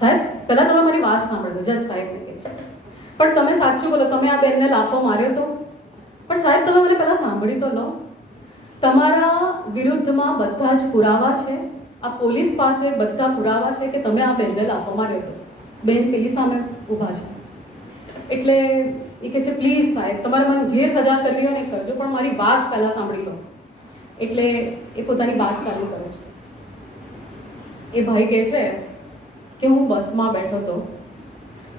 સાહેબ પહેલા તમે મારી વાત સાંભળો, જજ સાહેબને કહે છે. પણ તમે સાચું બોલો, તમે આ બેનને લાફો માર્યો તો? પણ સાહેબ તમે મને પહેલા સાંભળી તો લો. તમારા વિરુદ્ધમાં બધા જ પુરાવા છે, આ પોલીસ પાસે બધા પુરાવા છે કે તમે આ બેનને લાફો માર્યો તો. બેન પેલી સામે ઊભા છે. એટલે એ કહે છે, પ્લીઝ સાહેબ તમારે મને જે સજા કરવી હોય ને કરજો, પણ મારી વાત પહેલાં સાંભળી લો. એટલે એ પોતાની વાત ચાલુ કરે છે. એ ભાઈ કહે છે કે હું બસમાં બેઠો હતો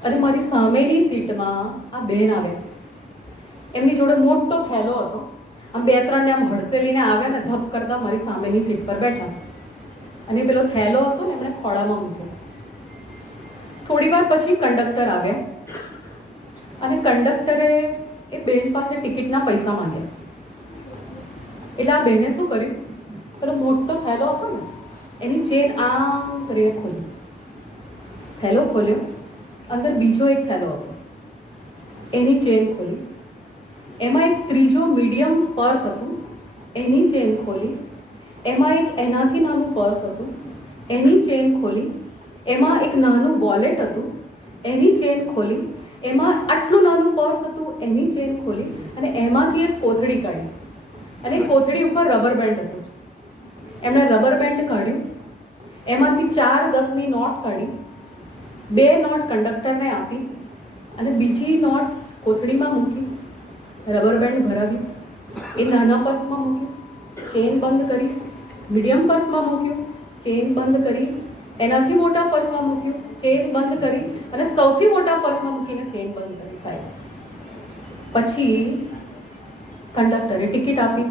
અને મારી સામેની સીટમાં આ બેન આવે. એમની જોડે મોટો થેલો હતો. આમ 2-3 ને આમ હડસેલીને આવે ને ધપ કરતા મારી સામેની સીટ પર બેઠા અને પેલો થેલો હતો ને એમણે ખોળામાં મૂક્યો. થોડી વાર પછી કંડક્ટર આવ્યા અને કંડક્ટરે એ બેન પાસે ટિકિટના પૈસા માંગ્યા. એટલે આ બેને શું કર્યું, પેલો મોટો થેલો હતો ને એની ચેન આમ કરીને ખોલી, થેલો ખોલ્યો અંદર બીજો એક થેલો હતો, એની ચેન ખોલી. એમાં એક ત્રીજો મીડિયમ પર્સ હતું, એની ચેન ખોલી. એમાં એક એનાથી નાનું પર્સ હતું, એની ચેન ખોલી. એમાં એક નાનું વોલેટ હતું, એની ચેન ખોલી. એમાં આટલું નાનું પર્સ હતું, એની ચેન ખોલી. અને એમાંથી એક કોથળી કાઢી, અને કોથળી ઉપર રબર બેન્ડ હતું. એમણે રબર બેન્ડ કાઢ્યું, એમાંથી 4 10ની નોટ કાઢી, 2 નોટ કંડક્ટરને આપી, અને બીજી નોટ કોથળીમાં મૂકી, રબર બેન્ડ ભરાવ્યું, એ નાના પર્સમાં મૂક્યું, ચેન બંધ કરી. મીડિયમ પર્સમાં મૂક્યું, ચેન બંધ કરી. એનાથી મોટા પર્સમાં મૂક્યું, ચેન બંધ કરી. અને સૌથી મોટા પર્સમાં મૂકીને ચેન બંધ કરી સાહેબ. પછી કંડક્ટરે ટિકિટ આપી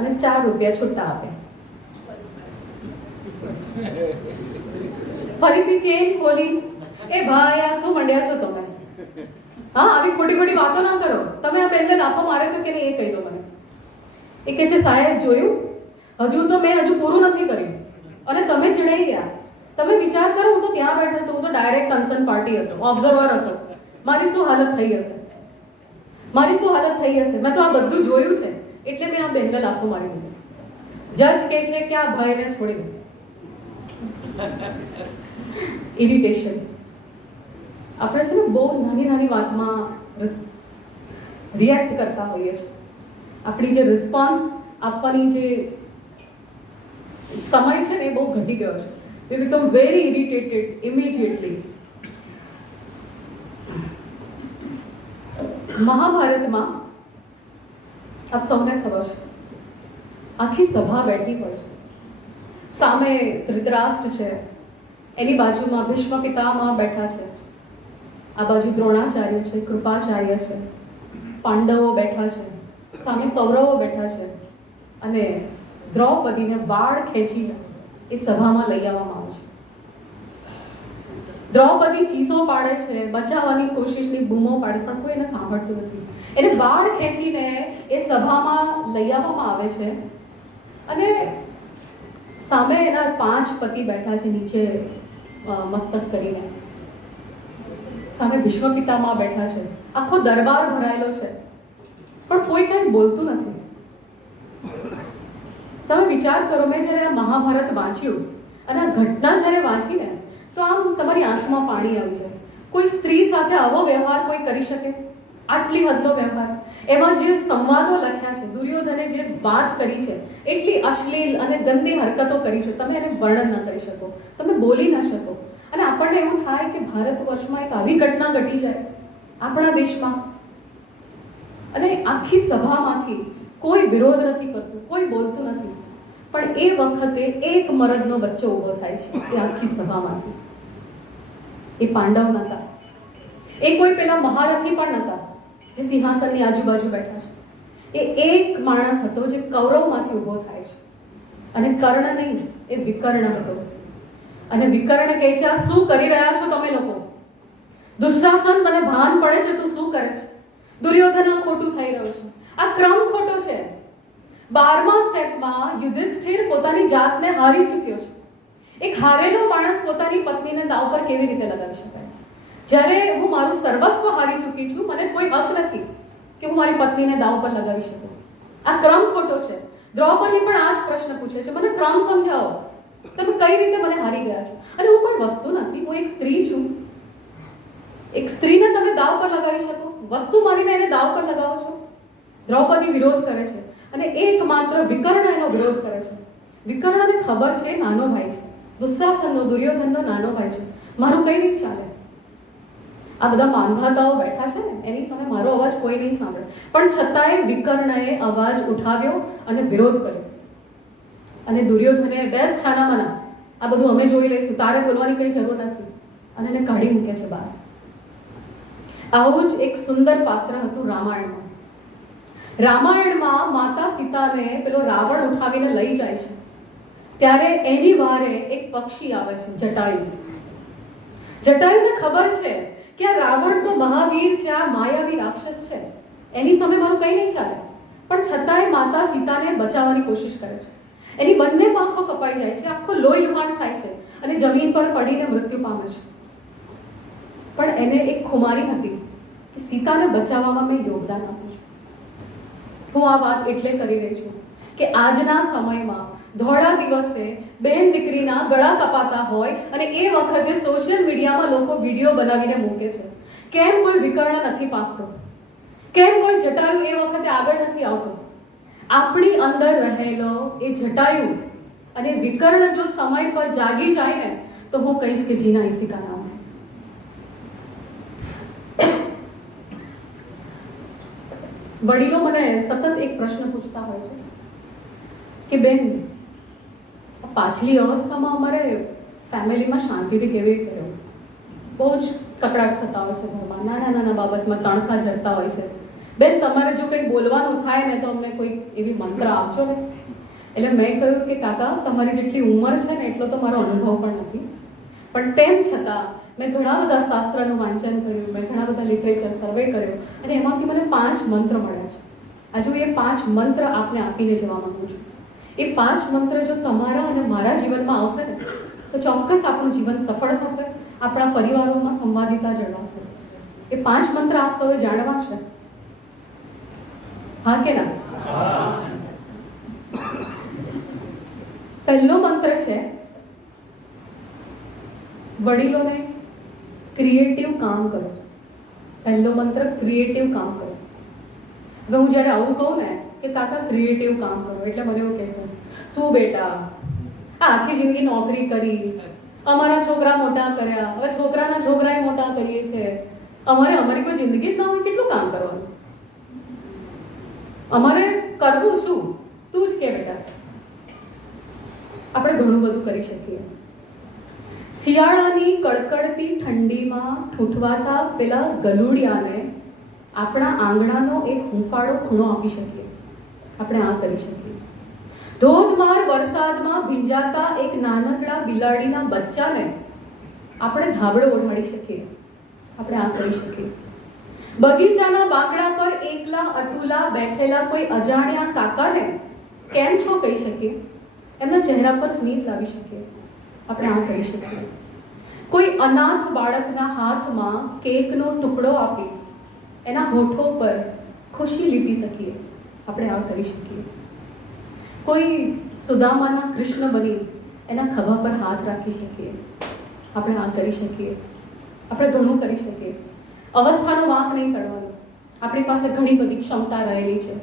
અને 4 રૂપિયા છૂટા આપ્યા. ફરીથી ચેન ખોલી. એ ભાઈ, આ શું મંડ્યા છો તમે? હા, આવી ખોટી ખોટી વાતો ના કરો. તમે આ બેનને લાફો માર્યો તો કે નહીં એ કહી દો મને. એ કહે છે સાહેબ જોયું, મેં હજુ પૂરું નથી કર્યું અને તમે ચડાઈ ગયા. તમે વિચાર કરો, હું તો ત્યાં બેઠો હતો, હું તો ડાયરેક્ટ કન્સર્ન પાર્ટી હતો, ઓબ્ઝર્વર હતો. મારી શું હાલત થઈ હશે? મેં તો આ બધું જોયું છે, એટલે મેં આ બેનને લાફો મારી દીધો. જજ કહે છે કે આ ભાઈને છોડી દો. ઇરિટેશન. આપણે છે ને બહુ નાની નાની વાતમાં રિએક્ટ કરતા હોઈએ છીએ. આપણી જે રિસ્પોન્સ આપવાની જે સમય છે ને એ બહુ ઘટી ગયો છે. we become very irritated immediately. મહાભારતમાં આપ સૌને ખબર છે, આખી સભા બેઠી હોય છે. સામે ધૃતરાષ્ટ્ર છે, એની બાજુમાં ભીષ્મ પિતામહ બેઠા છે, આ બાજુ દ્રોણાચાર્ય છે, કૃપાચાર્ય છે, પાંડવો બેઠા છે, સામે કૌરવો બેઠા છે. અને દ્રૌપદીને વાળ ખેંચીને એ સભામાં લઈ આવવામાં આવે છે. દ્રૌપદી ચીસો પાડે છે, બચાવવાની કોશિશની બૂમો પાડે, પણ કોઈ એને સાંભળતું નથી. એને વાળ ખેંચીને એ સભામાં લઈ આવવામાં આવે છે. અને સામે એના 5 પતિ બેઠા છે નીચે મસ્તક કરીને. સામે ભીષ્મ પિતામહ બેઠા છે. આખો દરબાર ભરાયેલો છે, પણ કોઈ કંઈ બોલતું નથી. તમે વિચાર કરો, મેં જ્યારે આ મહાભારત વાંચ્યું અને આ ઘટના જ્યારે વાંચીને, તો આમ તમારી આંખમાં પાણી આવી જાય. કોઈ સ્ત્રી સાથે આવો વ્યવહાર કોઈ કરી શકે? આટલી હદનો વ્યવહાર. એમાં જે સંવાદો લખ્યા છે, દુર્યોધને જે વાત કરી છે, એટલી અશ્લીલ અને ગંદી હરકતો કરી છે, તમે એને વર્ણન ન કરી શકો, તમે બોલી ન શકો. અને આપણને એવું થાય કે ભારત વર્ષમાં એક આવી ઘટના ઘટી જાય આપણા દેશમાં, અને આખી સભામાંથી કોઈ વિરોધ નથી કરતું, કોઈ બોલતું નથી. પણ એ વખતે એક મરદનો બચ્ચો ઊભો થાય છે એ આખી સભામાંથી. એ પાંડવ નહોતા, એ કોઈ પેલા મહારથી પણ નહોતા જે સિંહાસનની આજુબાજુ બેઠા છે. એ એક માણસ હતો જે કૌરવમાંથી ઊભો થાય છે. અને કર્ણ નહીં, એ વિકર્ણ હતો. અને વિકર્ણ કહે છે, આ શું કરી રહ્યા છો તમે લોકો? દુશાસન, તને ભાન પડે છે તું શું કરે છે? દુર્યોધન ખોટું થઈ રહ્યું છે, આ ક્રમ ખોટો છે. 12મા સ્ટેપમાં યુધિષ્ઠિર પોતાની જાતને હારી ચૂક્યો છે. એક હારેલો માણસ પોતાની પત્નીને દાવ પર કેવી રીતે લગાવી શકાય? જ્યારે હું મારું સર્વસ્વ હારી ચૂકી છું, મને કોઈ હક નથી કે હું મારી પત્નીને દાવ પર લગાવી શકું. આ ક્રમ ખોટો છે. દ્રૌપદી પણ આ જ પ્રશ્ન પૂછે છે, મને ક્રમ સમજાવો, તમે કઈ રીતે મને હારી ગયા છો? અને હું કોઈ વસ્તુ નથી, હું એક સ્ત્રી છું. એક સ્ત્રીને તમે દાવ પર લગાવી શકો? વસ્તુ માનીને એને દાવ પર લગાવો છો? દ્રૌપદી વિરોધ કરે છે, અને એકમાત્ર વિકર્ણ એનો વિરોધ કરે છે. વિકર્ણને ખબર છે નાનો ભાઈ છે, દુશાસનનો, દુર્યોધનનો નાનો ભાઈ છે, મારું કઈ નહીં ચાલે. આ બધા માંધાતાઓ બેઠા છે ને, એની સામે મારો અવાજ કોઈ નહીં સાંભળે. પણ છતાંય વિકર્ણએ અવાજ ઉઠાવ્યો અને વિરોધ કર્યો. અને દુર્યોધને બેસ છાના મના, આ બધું અમે જોઈ લઈશું, તારે બોલવાની કઈ જરૂર નથી, અને એને કાઢી મૂકે છે બહાર. આવું જ એક સુંદર પાત્ર હતું રામાયણમાં. રામાયણમાં માતા સીતાને પેલો રાવણ ઉઠાવીને લઈ જાય છે, ત્યારે એની વારે એક પક્ષી આવે છે, જટાયુ. જટાયુને ખબર છે કે આ રાવણ તો મહાવીર છે, આ માયાવી રાક્ષસ છે, એની સામે મારું કંઈ નહીં ચાલે. પણ છતાંય માતા સીતાને બચાવવાની કોશિશ કરે છે. એની બંને પાંખો કપાઈ જાય છે, આખો લોહી લુહાણ થાય છે, અને જમીન પર પડીને મૃત્યુ પામે છે. પણ એને એક ખુમારી હતી કે સીતાને બચાવવામાં મેં યોગદાન આપ્યું છે. હું આ વાત એટલે કરી રહી છું કે આજના સમયમાં ધોળા દિવસે બેન દીકરીના ગળા કપાતા હોય અને એ વખતે સોશિયલ મીડિયામાં લોકો વિડીયો બનાવીને મૂકે છે. કેમ કોઈ વિકર્ણ નથી પામતો? કેમ કોઈ જટાયુ એ વખતે આગળ નથી આવતો? આપણી અંદર રહેલો એ જટાયુ અને વિકર્ણ જો સમય પર જાગી જાય ને તો હું કહીશ કે જીના ઇસી કા નામ હૈ. વડીલો મને સતત એક પ્રશ્ન પૂછતા હોય છે કે બેન, પાછલી અવસ્થામાં અમારે ફેમિલીમાં શાંતિથી કેવી રીતે રહેવું? બહુ જ કકડાટ થતા હોય છે ઘરમાં, નાના નાના બાબતમાં તણખા જતા હોય છે. બેન, તમારે જો કંઈ બોલવાનું થાય ને તો અમને કોઈ એવી મંત્ર આપજો ને. એટલે મેં કહ્યું કે કાકા, તમારી જેટલી ઉંમર છે ને એટલો તો મારો અનુભવ પણ નથી, પણ તેમ છતાં મેં ઘણા બધા શાસ્ત્રનું વાંચન કર્યું, મેં ઘણા બધા લિટરેચર સર્વે કર્યો અને એમાંથી મને 5 મંત્ર મળ્યા છે. આજે એ 5 મંત્ર આપને આપીને જવા માંગુ છું. એ 5 મંત્ર જો તમારા અને મારા જીવનમાં આવશે ને તો ચોક્કસ આપણું જીવન સફળ થશે, આપણા પરિવારોમાં સંવાદિતા જળવાશે. એ 5 મંત્ર આપ સૌએ જાણવા છે? હા કે ના? પહેલો મંત્ર છે, વડીલોને ક્રિએટિવ કામ કરો. પહેલો મંત્ર ક્રિએટિવ કામ કરો. હવે હું જ્યારે આવું કહું ને કે કાકા ક્રિએટિવ કામ કરો એટલે મને એવું કહેશે, શું બેટા આખી જિંદગી નોકરી કરી, અમારા છોકરા મોટા કર્યા, હવે છોકરાના છોકરાએ મોટા કરીએ છે, અમારી કોઈ જિંદગી જ ના હોય, કેટલું કામ કરવાનું? અમારે કરવું શું? તું જ કે બેટા. આપણે ઘણું બધું કરી શકીએ. શિયાળાની કડકડતી ઠંડીમાં ઠૂઠવાતા પેલા ગલુડિયાને આપણા આંગણાનો એક હૂંફાળો ખૂણો આપી શકીએ. આપણે આ કરી શકીએ. ધોધમાર વરસાદમાં ભીંજાતા એક નાનકડા બિલાડીના બચ્ચાને આપણે ધાબળો ઓઢાડી શકીએ. આપણે આ કરી શકીએ. બગીચાના બાકડા પર એકલા અતુલા બેઠેલા કોઈ અજાણ્યા કાકાને કેમ છો કહી શકીએ. એમના ચહેરા પર સ્મિત લાવી શકીએ. આપણે આ કરી શકીએ. કોઈ અનાથ બાળકના હાથમાં કેકનો ટુકડો આપી એના હોઠો પર ખુશી લીપી શકીએ. આપણે આ કરી શકીએ. કોઈ સુદામાના કૃષ્ણ બની એના ખભા પર હાથ રાખી શકીએ. આપણે આ કરી શકીએ. આપણે ઘણું કરી શકીએ. અવસ્થાનો વાંક નહીં કરવાનો. આપણી પાસે ઘણી બધી ક્ષમતા રહેલી છે.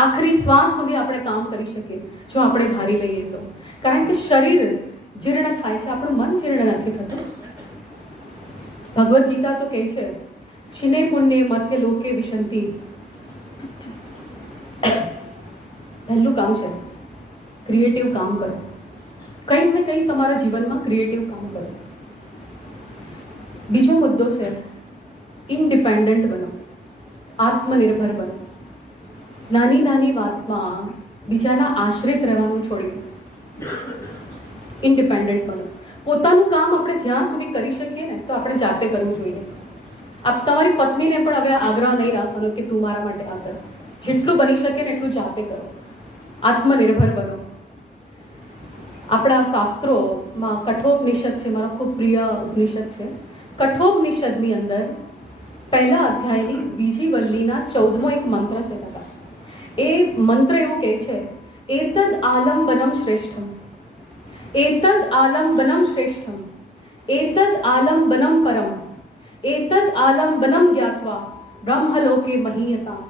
આખરી શ્વાસ સુધી આપણે કામ કરી શકીએ જો આપણે ધારી લઈએ તો. કારણ કે શરીર જીર્ણ થાય છે, આપણું મન જીર્ણ નથી થતું. ભગવદ્ ગીતા તો કહે છે, છિને પુણ્ય મધ્ય લોકે વિશંતિ. પહેલું કામ છે ક્રિએટિવ કામ કરો. કંઈક ને કંઈક તમારા જીવનમાં ક્રિએટિવ કામ કરો. બીજો મુદ્દો છે ઇન્ડિપેન્ડન્ટ બનો, આત્મનિર્ભર બનો. નાની નાની વાતમાં બીજાના આશ્રિત રહેવાનું છોડી દો. ઇન્ડિપેન્ડન્ટ બનો. પોતાનું કામ આપણે જ્યાં સુધી કરી શકીએ ને તો આપણે જાતે કરવું જોઈએ. આપ તમારી પત્નીને પણ હવે આગ્રહ નહીં રાખવાનો કે તું મારા માટે આ કર. જેટલું બની શકે ને એટલું જાતે કરો. આત્મનિર્ભર બનો. આપણા શાસ્ત્રોમાં કઠોપનિષદ છે, મારો ખૂબ પ્રિય ઉપનિષદ છે. કઠોપનિષદની અંદર પહેલા અધ્યાયની બીજી વલ્લીના 14મો એક મંત્ર છે. એ મંત્ર એવું કહે છે, એતદ આલંબનમ શ્રેષ્ઠમ, એતદ આલંબનમ શ્રેષ્ઠમ, એતદ આલંબનમ પરમ, એતદ આલંબનમ જ્ઞાત્વા બ્રહ્મલોકે મહીયતા.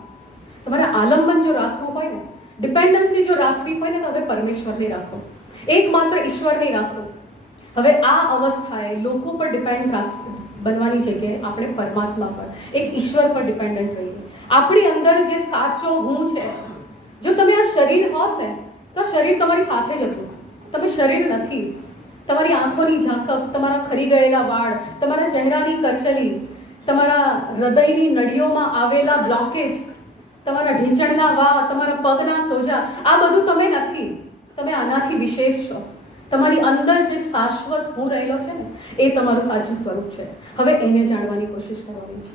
તમારે આલંબન જો રાખવું હોય ને, ડિપેન્ડન્સી જો રાખવી હોય ને તો હવે પરમેશ્વરને રાખો, એકમાત્ર ઈશ્વરને રાખો. હવે આ અવસ્થાએ લોકો પર ડિપેન્ડ બનવાની જગ્યાએ આપણે પરમાત્મા પર, એક ઈશ્વર પર ડિપેન્ડન્ટ રહીએ. આપણી અંદર જે સાચો હું છે, જો તમે આ શરીર હોત ને તો શરીર તમારી સાથે જ હતું. તમે શરીર નથી. તમારી આંખોની ઝાંખક, તમારા ખરી ગયેલા વાળ, તમારા ચહેરાની કરચલી, તમારા હૃદયની નળીઓમાં આવેલા બ્લોકેજ, તમારા ઢીંચણના વા, તમારા પગના સોજા, આ બધું તમે નથી. તમે આનાથી વિશેષ છો. તમારી અંદર જે શાશ્વત હું રહેલો છે ને એ તમારું સાચું સ્વરૂપ છે. હવે એને જાણવાની કોશિશ કરવાની છે.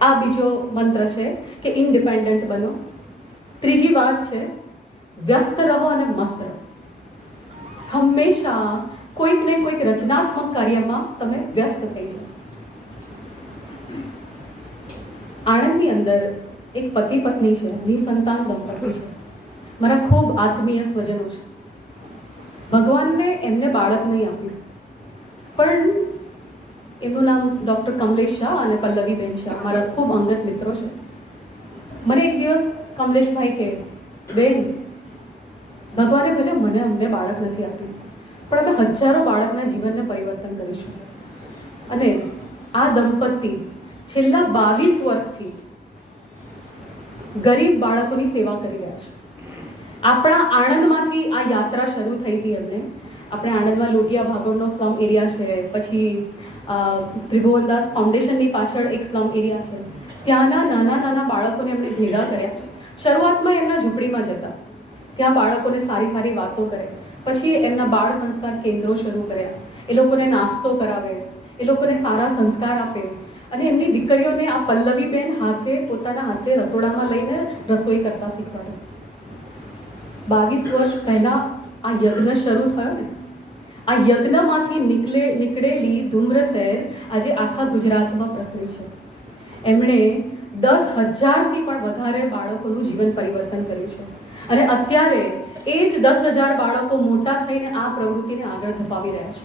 આ બીજો મંત્ર છે કે ઇન્ડિપેન્ડન્ટ બનો. ત્રીજી વાત છે વ્યસ્ત રહો અને મસ્ત રહો. હંમેશા કોઈક ને કોઈક રચનાત્મક કાર્યમાં તમે વ્યસ્ત થઈ જાઓ. આણંદની અંદર એક પતિ પત્ની છે, નિસંતાન દંપતી છે, મારા ખૂબ આત્મીય સ્વજનો છે. ભગવાનને એમને બાળક નહીં આપ્યું, પણ એમનું નામ ડૉક્ટર કમલેશ શાહ અને પલ્લવીબેન શાહ મારા ખૂબ અંગત મિત્રો છે. મને એક દિવસ કમલેશભાઈ કહે, બેન, ભગવાને ભલે અમને બાળક નથી આપ્યું, પણ અમે હજારો બાળકના જીવનને પરિવર્તન કરીશું. અને આ દંપતી છેલ્લા 22 વર્ષથી ગરીબ બાળકોની સેવા કરી રહ્યા છે. આપણા આણંદમાંથી આ યાત્રા શરૂ થઈ હતી એમને. આપણે આણંદમાં લોઢિયા ભાગોળનો સ્લમ એરિયા છે, પછી ત્રિભુવનદાસ ફાઉન્ડેશનની પાછળ એક સ્લમ એરિયા છે, ત્યાંના નાના નાના બાળકોને એમણે ભેગા કર્યા. શરૂઆતમાં એમના ઝૂંપડીમાં જતા, ત્યાં બાળકોને સારી સારી વાતો કરે, પછી એમના બાળ સંસ્કાર કેન્દ્રો શરૂ કર્યા, એ લોકોને નાસ્તો કરાવે, એ લોકોને સારા સંસ્કાર આપે, અને એમની દીકરીઓને આ પલ્લવીબેન પોતાના હાથે રસોડામાં લઈને રસોઈ કરતા શીખવાડે. 22 વર્ષ પહેલા આ યજ્ઞ શરૂ થયો ને, આ યજ્ઞમાંથી નીકળેલી ધૂમ્રસેર આજે આખા ગુજરાતમાં પ્રસરી છે. એમણે 10,000થી પણ વધારે બાળકોનું જીવન પરિવર્તન કર્યું છે. અને અત્યારે એ જ 10,000 બાળકો મોટા થઈને આ પ્રવૃત્તિને આગળ ધપાવી રહ્યા છે.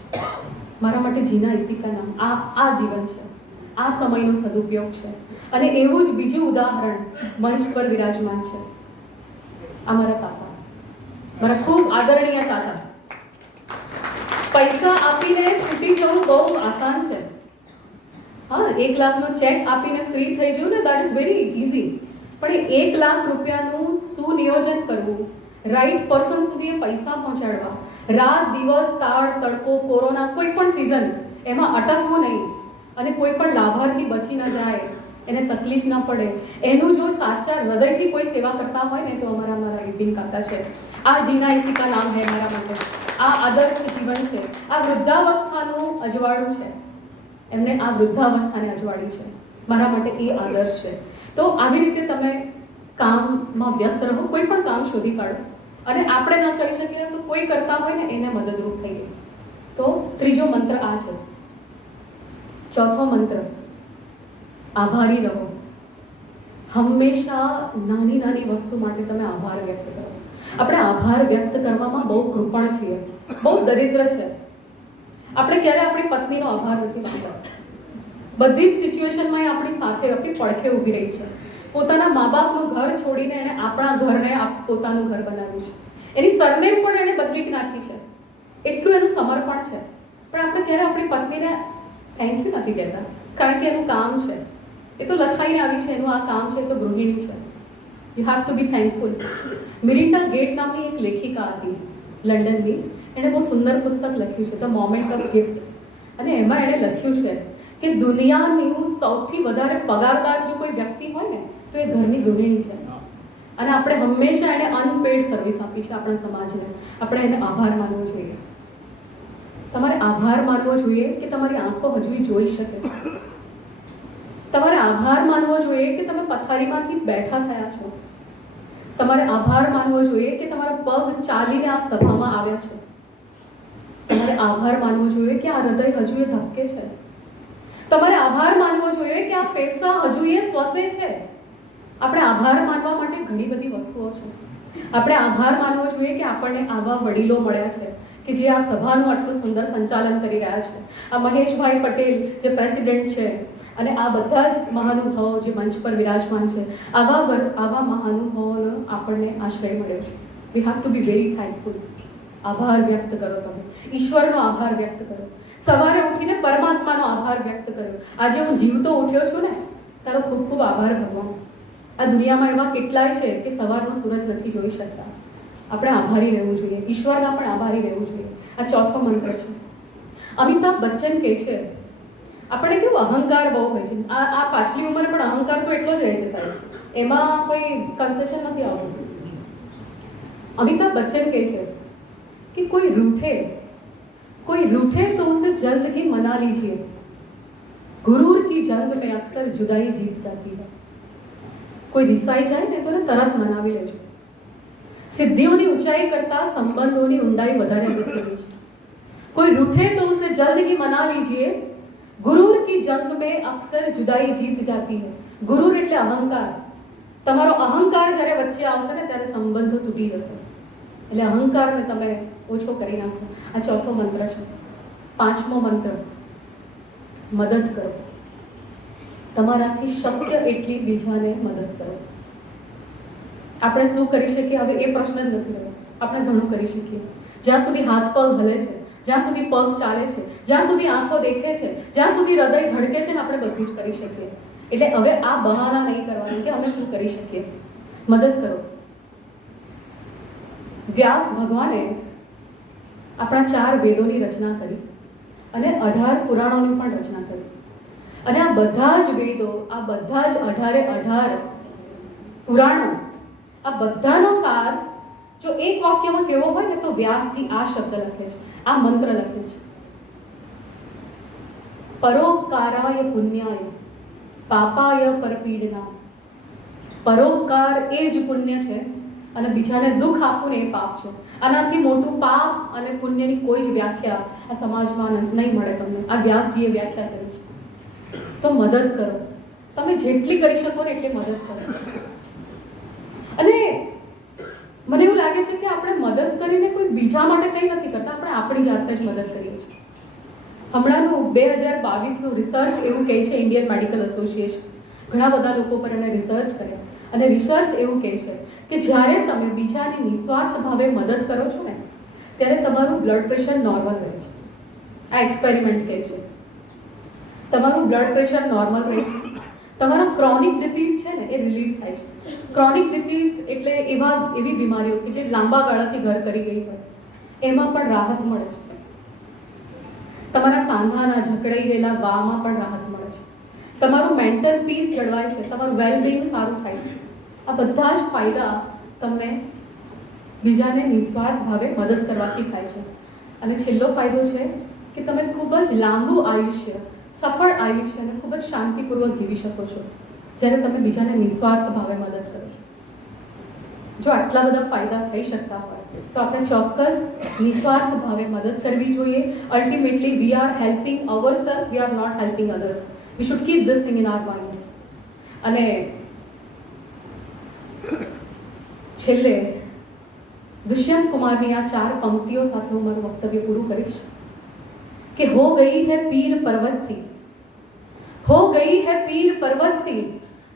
મારા માટે જીના ઇસિકા નામ આ જીવન છે, આ સમયનો સદુપયોગ છે. અને એવું જ બીજું ઉદાહરણ મંચ પર વિરાજમાન છે. આ મારા કાકા, મારા ખૂબ આદરણીય કાકા. પૈસા આપીને છૂટી જવું બહુ આસાન છે. હા, 1 લાખનો ચેક આપીને ફ્રી થઈ જવું ને, દેટ ઇઝ વેરી ઇઝી. પણ એ 1 લાખ રૂપિયાનું સુનિયોજન કરવું, રાઈટ પર્સન સુધી એ પૈસા પહોંચાડવા, રાત દિવસ તાળ તડકો કોરોના કોઈ પણ સિઝન એમાં અટકવું નહીં, અને કોઈ પણ લાભાર્થી બચી ન જાય, એને તકલીફ ન પડે, એનું જો સાચા હૃદયથી કોઈ સેવા કરતા હોય ને, તો મારા વિપિન કાકા છે. આ જીના ઇસિકા નામ હે મારા માટે. આ આદર્શ જીવન છે. આ વૃદ્ધાવસ્થાનું અજવાળું છે. એમને આ વૃદ્ધાવસ્થાને અજવાળી છે. મારા માટે એ આદર્શ છે. તો આવી રીતે તમે કામમાં વ્યસ્ત રહો, કોઈ પણ કામ શોધી કાઢો, અને આપણે ન કરી શકીએ તો કોઈ કરતા હોય ને એને મદદરૂપ થઈએ. તો ત્રીજો મંત્ર આ છે. ચોથો મંત્ર, આભારી રહો. હંમેશા નાની નાની વસ્તુ માટે તમે આભાર વ્યક્ત કરો. આપણે આભાર વ્યક્ત કરવામાં બહુ કૃપણ છીએ, બહુ દરિદ્ર છે. આપણે ક્યારે આપણી પત્નીનો આભાર નથી માનતા. બધી જ સિચ્યુએશનમાં આપણી સાથે, આપણી પડખે ઊભી રહી છે. પોતાના મા બાપનું ઘર છોડીને એણે આપણા ઘરને પોતાનું ઘર બનાવ્યું છે. એની સરનેમ પણ એણે બદલી નાખી છે. એટલું એનું સમર્પણ છે. પણ આપણે ક્યારે આપણી પત્નીને થેન્ક યુ નથી કહેતા, કારણ કે એનું કામ છે, એ તો લખાઈને આવી છે, એનું આ કામ છે, તો ગૃહિણી છે. You have to be thankful. Miranda gate નામની એક લેખિકા હતી લંડનની. એણે બહુ સુંદર પુસ્તક લખ્યું છે, ધ મોમેન્ટ ઓફ ગિફ્ટ. અને એમાં એણે લખ્યું છે કે દુનિયાનું સૌથી વધારે પગારદાર જો કોઈ વ્યક્તિ હોય ને, તો એ ઘરની ગૃહિણી છે. અને આપણે હંમેશા એને અનપેડ સર્વિસ આપી છે આપણા સમાજને. આપણે એને આભાર માનવો જોઈએ. તમારે આભાર માનવો જોઈએ કે તમારી આંખો હજુ જોઈ શકે છે. તમારે આભાર માનવો જોઈએ કે તમે પથારીમાંથી બેઠા થયા છો. તમારે આભાર માનવો જોઈએ કે તમારા પગ ચાલીને આ સભામાં આવ્યા છે. તમારે આભાર માનવો જોઈએ કે આ હૃદય હજુ એ ધબકે છે. તમારે આભાર માનવો જોઈએ કે આ ફેફસા હજુ એ શ્વસે છે. આપણે આભાર માનવા માટે ઘણી બધી વસ્તુઓ છે. આપણે આભાર માનવો જોઈએ કે આપણને આવા વડીલો મળ્યા છે કે જે આ સભાનું આટલું સુંદર સંચાલન કરી રહ્યા છે. આ મહેશભાઈ પટેલ જે પ્રેસિડેન્ટ છે, અને આ બધા જ મહાનુભાવો જે મંચ પર વિરાજમાન છે, આવા મહાનુભાવોનો આપણને આશ્રય મળ્યો છે. વી have to be very thankful. આભાર વ્યક્ત કરો. તમે ઈશ્વરનો આભાર વ્યક્ત કરો. સવારે ઉઠીને પરમાત્માનો આભાર વ્યક્ત કરો. આજે હું જીવતો ઉઠ્યો છું ને, તારો ખૂબ ખૂબ આભાર ભગવાન. આ દુનિયામાં એવા કેટલાય છે કે સવારનો સૂરજ નથી જોઈ શકતા. આપણે આભારી રહેવું જોઈએ, ઈશ્વરના પણ આભારી રહેવું જોઈએ. આ ચોથો મંત્ર છે. અમિતાભ બચ્ચન કહે છે, આપણે કેવું અહંકાર બહુ હોય છે. આ પાછલી ઉંમરે પણ અહંકાર તો એટલો જ રહે છે સાહેબ, એમાં કોઈ કન્સેશન નથી આવતું. અમિતાભ બચ્ચન કહે છે कि कोई रूठे तो उसे जल्द ही मना लीजिए. गुरूर की जंग में अक्सर जुदाई जीत जाती है. कोई रिसाई जाए ने तो ने तरत मनावी लेजो. सिद्धियोंनी ऊंचाई करता संबंधोनी ઊંડાઈ વધારે દેખાય છે. कोई रूठे तो उसे जल्द ही मना लीजिए. गुरूर की जंग में अक्सर जुदाई जीत जाती है. ગુરુર એટલે અહંકાર. તમારો અહંકાર જ્યારે વચ્ચે આવશે ને ત્યારે સંબંધો તૂટી જશે. એટલે અહંકારને તમે ઓછો કરી નાખો. આ ચોથો મંત્ર છે. પાંચમો મંત્ર, મદદ કરો. તમારાથી શક્ય એટલી બીજાને મદદ કરો. આપણે શું કરી શકીએ હવે એ પ્રશ્ન જ નથી રહ્યો. આપણે ઘણું કરી શકીએ. જ્યાં સુધી હાથ પગ હલે છે, જ્યાં સુધી પગ ચાલે છે, જ્યાં સુધી આંખો દેખે છે, જ્યાં સુધી હૃદય ધડકે છે ને આપણે બધું જ કરી શકીએ. એટલે હવે આ બહાના નહીં કરવાની કે અમે શું કરી શકીએ. મદદ કરો. વ્યાસ ભગવાને આપણા 4 વેદોની રચના કરી અને 18 પુરાણોની પણ રચના કરી. અને આ બધા જ વેદો, આ બધા જ 18 પુરાણો, આ બધાનો સાર જો એક વાક્યમાં કેવો હોય ને તો વ્યાસજી આ શબ્દ લખે છે, આ મંત્ર લખે છે. પરોપકારાય પુણ્યાય પાપાય પરપીડના. પરોપકાર એ જ પુણ્ય છે અને બીજાને દુઃખ આપવું ને એ પાપ છે. આનાથી મોટું પાપ અને પુણ્યની કોઈ જ વ્યાખ્યા આ સમાજમાં નહીં મળે તમને. આ વ્યાસજીએ વ્યાખ્યા કરી છે. તો મદદ કરો. તમે જેટલી કરી શકો ને એટલી મદદ કરો. અને મને એવું લાગે છે કે આપણે મદદ કરીને કોઈ બીજા માટે કંઈ નથી કરતા, આપણે આપણી જાતને જ મદદ કરીએ છીએ. હમણાંનું 2022નું રિસર્ચ એવું કહે છે, ઇન્ડિયન મેડિકલ એસોસિએશન ઘણા બધા લોકો પર એને રિસર્ચ કરે અને રિસર્ચ એવું કહે છે કે જ્યારે તમે બીજાની નિસ્વાર્થ ભાવે મદદ કરો છો ને ત્યારે તમારું બ્લડ પ્રેશર નોર્મલ રહે છે. આ એક્સપેરિમેન્ટ કહે છે. તમારું બ્લડ પ્રેશર નોર્મલ રહે છે. તમારો ક્રોનિક ડિસીઝ છે ને એ રિલીવ થાય છે. ક્રોનિક ડિસીઝ એટલે એવી બીમારીઓ કે જે લાંબા ગાળાથી ઘર કરી ગઈ હોય એમાં પણ રાહત મળે છે. તમારા સાંધાના જકડાઈ ગયેલા બામાં પણ રાહત મળે છે. તમારું મેન્ટલ પીસ જળવાય છે. તમારું વેલબિંગ સારું થાય છે. આ બધા જ ફાયદા તમને બીજાને નિસ્વાર્થ ભાવે મદદ કરવાથી થાય છે. અને છેલ્લો ફાયદો છે કે તમે ખૂબ જ લાંબુ આયુષ્ય, સફળ આયુષ્ય અને ખૂબ જ શાંતિપૂર્વક જીવી શકો છો જ્યારે તમે બીજાને નિસ્વાર્થ ભાવે મદદ કરો છો. જો આટલા બધા ફાયદા થઈ શકતા હોય તો આપણે ચોક્કસ નિસ્વાર્થ ભાવે મદદ કરવી જોઈએ. Ultimately we are helping ourself, we are not helping others. We should keep this thing in our mind. અને છેલ્લે દુષ્યંત કુમારની આ 4 પંક્તિઓ સાથે હું મારું વક્તવ્ય પૂરું કરીશ कि हो गई है पीर पर्वत सी, हो गई है पीर पर्वत सी,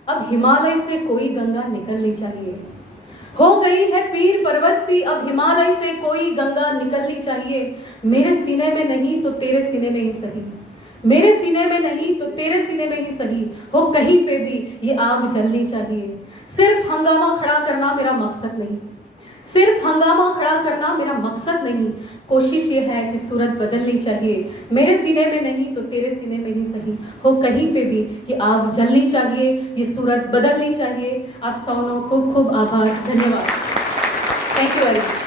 अब हिमालय से कोई गंगा निकलनी चाहिए. हो गई है पीर पर्वत सी, अब हिमालय से कोई गंगा निकलनी चाहिए. मेरे सीने में नहीं तो तेरे सीने में ही सही, मेरे सीने में नहीं तो तेरे सीने में ही सही, हो कहीं पे भी ये आग जलनी चाहिए. सिर्फ हंगामा खड़ा करना मेरा मकसद नहीं, सिर्फ हंगामा खड़ा करना मेरा मकसद नहीं. कोशिश ये है कि सूरत बदलनी चाहिए. मेरे सीने में नहीं तो तेरे सीने में ही सही, हो कहीं पे भी ये आग जलनी चाहिए, ये सूरत बदलनी चाहिए. आप सबનો ખૂબ ખૂબ આભાર. ધન્યવાદ. Thank you very much.